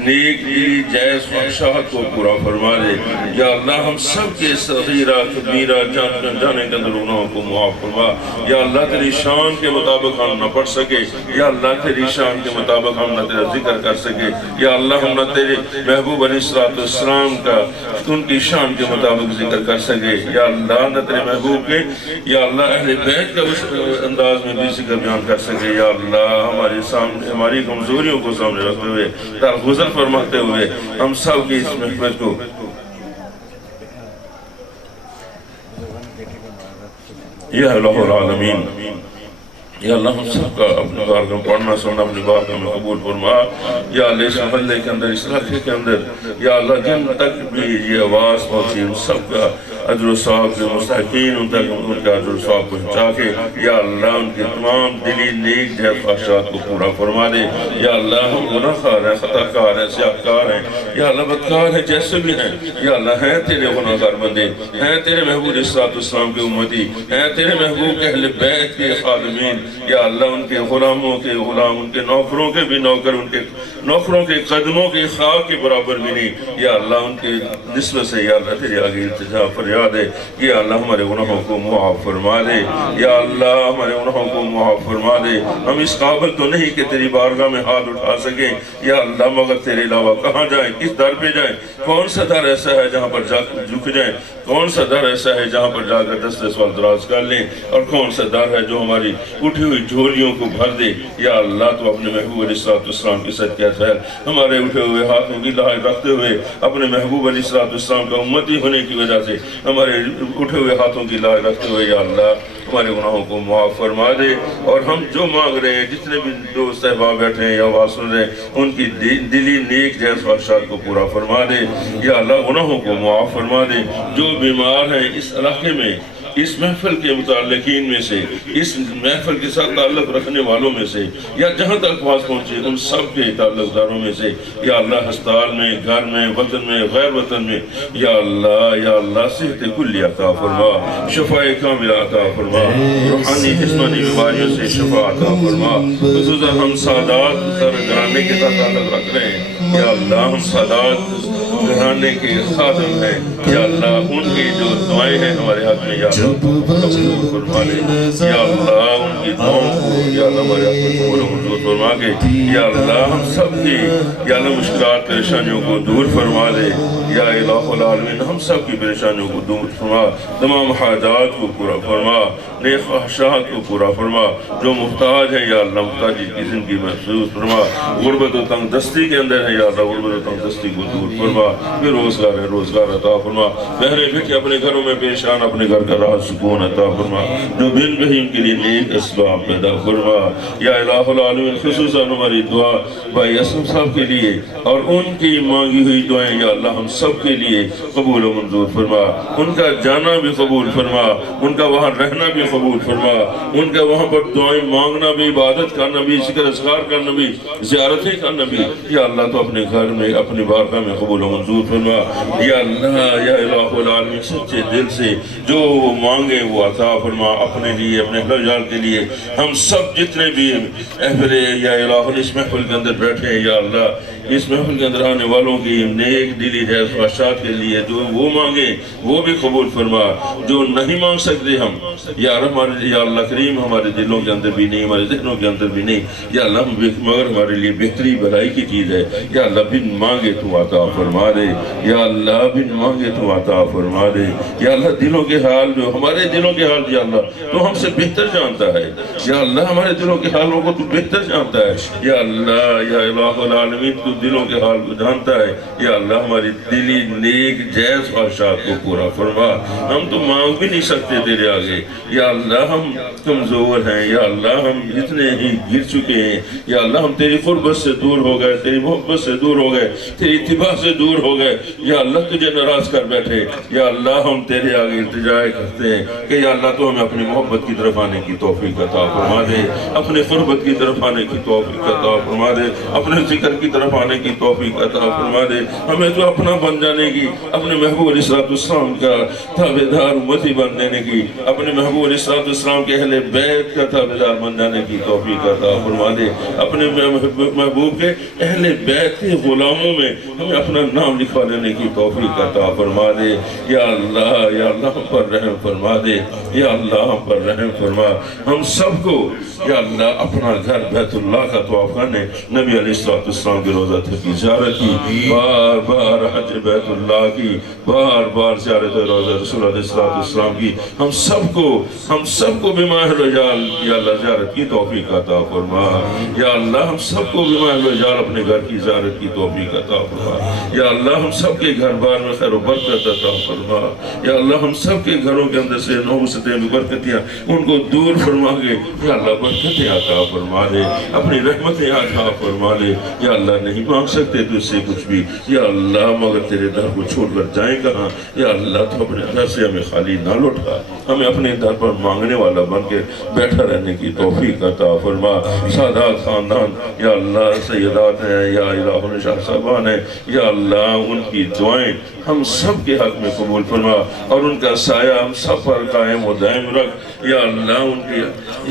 नेक दिली जायज़ ख्वाहिशात को पूरा फरमा दे या अल्लाह। हम सब के सगीरा कबीरा जाने के अंदर गुनाहों को मुआफ़ फरमा या अल्लाह। तेरी शान के मुताबिक हम न पढ़ सके या अल्लाह, तेरी शान के मुताबिक हम न तेरा जिक्र कर सके या अल्लाह। हम न तेरे महबूब अलैहिस्सलाम का उनकी शान के मुताबिक जिक्र कर सके या अल्लाह, न तेरे महबूब के या अल्लाह अहले बैत का उस अंदाज में भी जिक्र बयान कर सके या अल्लाह। हमारे सामने हमारी कमजोरियों को सामने रखते हुए, दरगुजर फरमाते हुए हम सब की इस महफिल को या अल्लाहुल आलमीन या अल्लाह हम सबका अपने बारगाह में पढ़ना सुनना अपनी बारगाह में कबूल फरमा या अल्लाह। इस मोहल्ले के अंदर, इस इलाके के अंदर या अल्लाह जिन तक भी ये आवाज़ पहुँची उन सबका अजर सवाब के मुस्तहिकीन उन तक उनका अजर सवाब पहुँचा के या अल्लाह उनके तमाम दिली नेक जायज़ ख्वाहिशात को पूरा फरमा दे या अल्लाह। हम गुनाहगार हैं, खताकार हैं, स्याहकार हैं या अल्लाह, बदकार हैं, जैसे भी हैं या अल्लाह। हैं तेरे गुनाहगार बंदे, हैं तेरे महबूब अलैहिस्सलाम के उम्मती, हैं तेरे महबूब के अहले बैत के खादिमीन या अल्लाह। उनके गुलामों के गुलाम, उनके नौकरों के भी नौकर, उनके नौकरों के कदमों के खाक के बराबर भी नहीं या अल्लाह। उनके निस्बत से या अल्लाह तेरे आगे इल्तिजा फरियाद है कि अल्लाह हमारे गुनाहों को मुआफ़ फरमा दे या अल्लाह, हमारे गुनाहों को मुआफ़ फरमा दे। हम इस काबिल तो नहीं कि तेरी बारगाह में हाथ उठा सकें या अल्लाह, मगर तेरे अलावा कहाँ जाएँ, किस दर पे जाएँ? कौन सा दर ऐसा है जहाँ पर जा झुक जाएँ? कौन सा दर ऐसा है जहाँ पर जाकर दस्ते सवाल दराज कर लें? और कौन सा दर है जो हमारी उठी हुई झोलियों को भर दे या अल्लाह। तो अपने महबूब अलैहिस्सलाम के साथ क्या खैर हमारे उठे हुए हाथों की लाज रखते हुए अपने महबूब अलैहिस्सलाम का उम्मती होने की वजह से हमारे उठे हुए हाथों की लाज रखते हुए या अल्लाह हमारे गुनाहों को मुआफ़ फरमा दे। और हम जो मांग रहे हैं, जितने भी दोस्त अहबाब बैठे हैं या आवाज़ सुन रहे हैं, उनकी दिली नेक जायज़ ख्वाहिशात को पूरा फरमा दे या अल्लाह। गुनाहों को मुआफ़ फरमा दे। जो बीमार हैं इस इलाके में, इस महफिल के मुताल्लिकीन में से, इस महफिल के साथ ताल्लुक़ रखने वालों में से या जहाँ तक आवाज़ पहुँचे उन सब के ताल्लुक़दारों में से या अल्लाह, अस्पताल में, घर में, वतन में, गैर वतन में या अल्लाह सेहत कुल्ली अता फरमा, शफ़ाए कामिला अता फरमा, रूहानी जिस्मानी बीमारियों से शफ़ा अता फरमा। खुसूसन हम सादात घराने के साथ ताल्लुक़ रख रहे हैं या अल्लाह। हम सादात घराने के खादिम हैं या अल्लाह। उनकी जो दुआएं हैं हमारे हाथ में या अल्लाह फरमा ले या अल्लाह। उनकी दुआओं को या अल्लाह हमारे हाथ में कबूल मंजूर फरमा के या अल्लाह। हम सब की या अल्लाह मुश्किलात परेशानियों को दूर फरमा दे या इलाहुल आलमीन। हम सब की परेशानियों को दूर फरमा, तमाम हाजात को पूरा फरमा, नेक ख्वाहिशात को पूरा फरमा। जो मुहताज है या अल्लाह, मुहताजी की ज़िंदगी महसूस फरमा। गुर्बत और तंगदस्ती के अंदर है या अल्लाह, गुर्बत और तंगदस्ती को दूर फरमा। बेरोज़गार है, रोज़गार अता फरमा। बहरे बेटे अपने घरों में पेशान, अपने घर का राह सुकून अता फरमा। जो बिन बहीम के लिए नेक असबाब पैदा फरमा या इलाहुल आलमीन। खुसूसन हमारी दुआ भाई असलम साहब के लिए और उनकी मांगी हुई दुआएं या अल्लाह हम सब के लिए कबूल और मंजूर फरमा। उनका जाना भी कबूल फरमा, उनका वहाँ रहना भी कबूल फरमा, उनका वहाँ पर दुआएं मांगना भी, इबादत करना भी, जिक्र अस्कार करना भी, ज़ियारतें करना भी या अल्लाह। तो अपने घर में, अपनी बारगाह में कबूल और मंजूर फरमा या अल्लाह। या इलाहुल आलमीन सच्चे दिल से जो वो मांगे वो अता फरमा, अपने लिए, अपने हलाल के लिए। हम सब जितने भी अहले या इलाही इस महफिल के अंदर बैठे हैं या अल्लाह, इस महफिल के अंदर आने वालों की नेक दिली ख्वाहिशात के लिए जो वो मांगे वो भी कबूल फरमा, जो नहीं मांग सकते हम या हमारे या अल्लाह करीम हमारे दिलों के अंदर भी नहीं, हमारे जहनों के अंदर भी नहीं या अल्लाह, मगर हमारे लिए बेहतरी भलाई की चीज़ है या अल्लाह, बिन मांगे तू अता फरमा दे या अल्लाह, बिन मांगे तू अता फरमा दे या अल्लाह। दिलों के हाल जो हमारे दिलों के हाल या अल्लाह तो हमसे बेहतर जानता है या अल्लाह, हमारे दिलों के हालों को तू बेहतर जानता है या अल्लाह, या इलाहुल आलमीन तू दिलों के हाल को जानता है या अल्लाह। हमारी दिली नेक जायज़ ख्वाहिशात को पूरा फरमा, हम तो मांग भी नहीं सकते तेरे आगे या अल्लाह, हम कमज़ोर हैं या अल्लाह, हम इतने ही गिर चुके हैं या अल्लाह, हम तेरी क़ुर्बत से दूर हो गए, तेरी मोहब्बत से दूर हो गए, तेरी इत्तिबा से दूर हो गए या अल्लाह, तुझे नाराज़ कर बैठे या अल्लाह। हम तेरे आगे इल्तिजा करते हैं कि या अल्लाह, तो हमें अपनी मोहब्बत की तरफ आने की तौफीक अता फरमा दे, अपने क़ुर्बत की तरफ आने की तौफीक अता फरमा दे, अपने ज़िक्र की तरफ आने की तौफीक अता फरमा दे, हमें तो अपना बन जाने की, अपने महबूब अलैहिस्सलाम का ताबेदार उम्मती बन देने की, अपने महबूब अलैहिस्सलाम के अहले बैत का ताबेदार बन जाने की तौफीक अता फरमा दे, अपने महबूब के अहले बैत के गुलामों में हमें अपना नाम लिखवा लेने की तौफीक अता फरमा दे या अल्लाह, या अल्लाह हम पर रहम फरमा दे या अल्लाह, हम पर रहम फरमा। हम सबको या अल्लाह अपना घर बैतुल्लाह का तवाफ करने, नबी अलैहिस्सलाम के रोज़ा की ज़ियारत की, बार बार हज बैतुल्लाह की, बार बार ज़ियारत रोज़ा रसूल अलैहिस्सलाम की, हम सबको बीमार रजाल या अल्लाह ज़ियारत की तौफीक अता फरमा या अल्लाह, हम सबको बीमार रजाल अपने घर की ज़ियारत की तौफीक अता फरमा या अल्लाह, हम सबके घर बार में खैर बरकत अता फरमा या अल्लाह, हम सबके घरों के अंदर से नौबतें बरकतियाँ उनको दूर फरमा के या अल्लाह, बरकतें अता फरमा दे, अपनी रहमतें अता फरमा दे या अल्लाह। नहीं मांग सकते तुझसे कुछ भी या अल्लाह, मगर तेरे दर को छोड़कर जाए कहाँ या अल्लाह, तो अपने दर से हमें खाली ना लौटा, हमें अपने दर पर मांगने वाला बन के बैठा रहने की तौफीक अता फरमा। सादात खानदान या अल्लाह, सैयदात हैं या इलाहुल शाह साहबान है या अल्लाह, उनकी दुआएं हम सब के हक में कबूल फरमा और उनका साया हम सब पर कायम व दायम रख या अल्लाह। उनके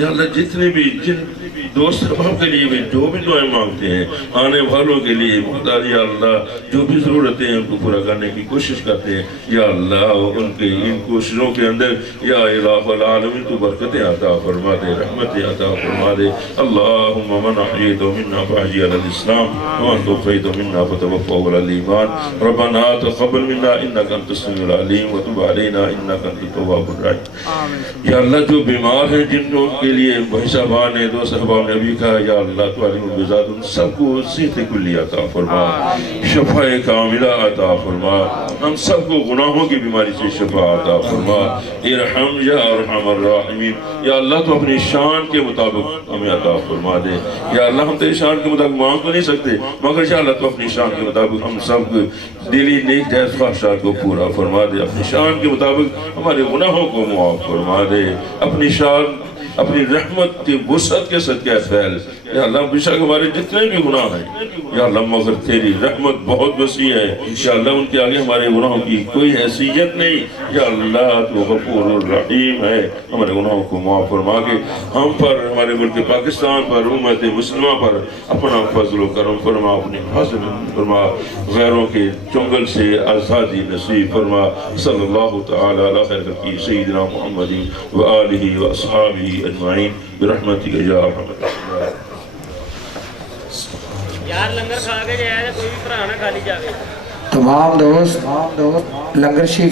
या अल्लाह, जितने भी जिन दोस्त अहबाब के लिए भी जो भी दुआएं मांगते हैं, आने वालों के लिए मुख्तार या अल्लाह, जो भी ज़रूरतें हैं उनको पूरा करने की कोशिश करते हैं या अल्लाह, उनके इन कोशिशों के अंदर या इलाहुल आलमीन तू बरकतें अता फरमा दे, रहमतें अता फरमा दे। अल्लाहुम्मा मन अहयैतहु मिन्ना फअहयि अलल इस्लाम व मन तवफ़ैतहु मिन्ना फतवफ़्फ़हु अलल ईमान। रब्बना तक़ब्बल मिन्ना इन्नका अंतस समीउल अलीम व तुब अलैना इन्नका अंतत तव्वाबुर रहीम। या अल्लाह, जो बीमार हैं जिनको के लिए भाई साहबान ने, दो साहबान ने भी कहा या अल्लाह, तो अलीमुल उन सबको सेहत कुल्ली अता फरमा, शफाए कामिला अता फरमा, हम सबको गुनाहों की बीमारी से शफा अता फरमा। इरहम या अरहमर राहिमीन या अल्लाह, तो अपनी शान के मुताबिक हमें अता फरमा दे या अल्लाह। हम तेरी शान के मुताबिक मांग तो नहीं सकते, मगर या अल्लाह, तो अपनी शान के मुताबिक हम सब दिली नेक जायज़ ख्वाहिशात को पूरा फरमा दे, अपनी शान के मुताबिक हमारे गुनाहों को मुआफ़ फरमा दे, अपनी शान अपनी रहमत की वुसअत के सदक़े फैल या अल्लाह। बेशक हमारे जितने भी गुनाह हैं या अल्लाह, मगर तेरी रहमत बहुत वसी है या अल्लाह, उनके आगे हमारे गुनाहों की कोई हैसियत नहीं या अल्लाह, तो गफूर रहीम है। हमारे गुनाहों को माफ़ फरमा के हम पर, हमारे मुल्क पाकिस्तान पर, उम्मत मुस्लिमा पर अपना फजल करम फरमा, अपनी हिफाज़त फरमा, गैरों के चुंगल से आज़ादी नसीब फरमा। सल्लल्लाहु तआला अला खैर खल्क़ी सय्यिदना मुहम्मदिन व आलिहि व अस्हाबिहि अजमाइन बिरहमतिक या अरहमर राहिमीन। यार लंगर खा के जाए, कोई भी भरा ना खाली जावे। तमाम दोस्त लंगर शीख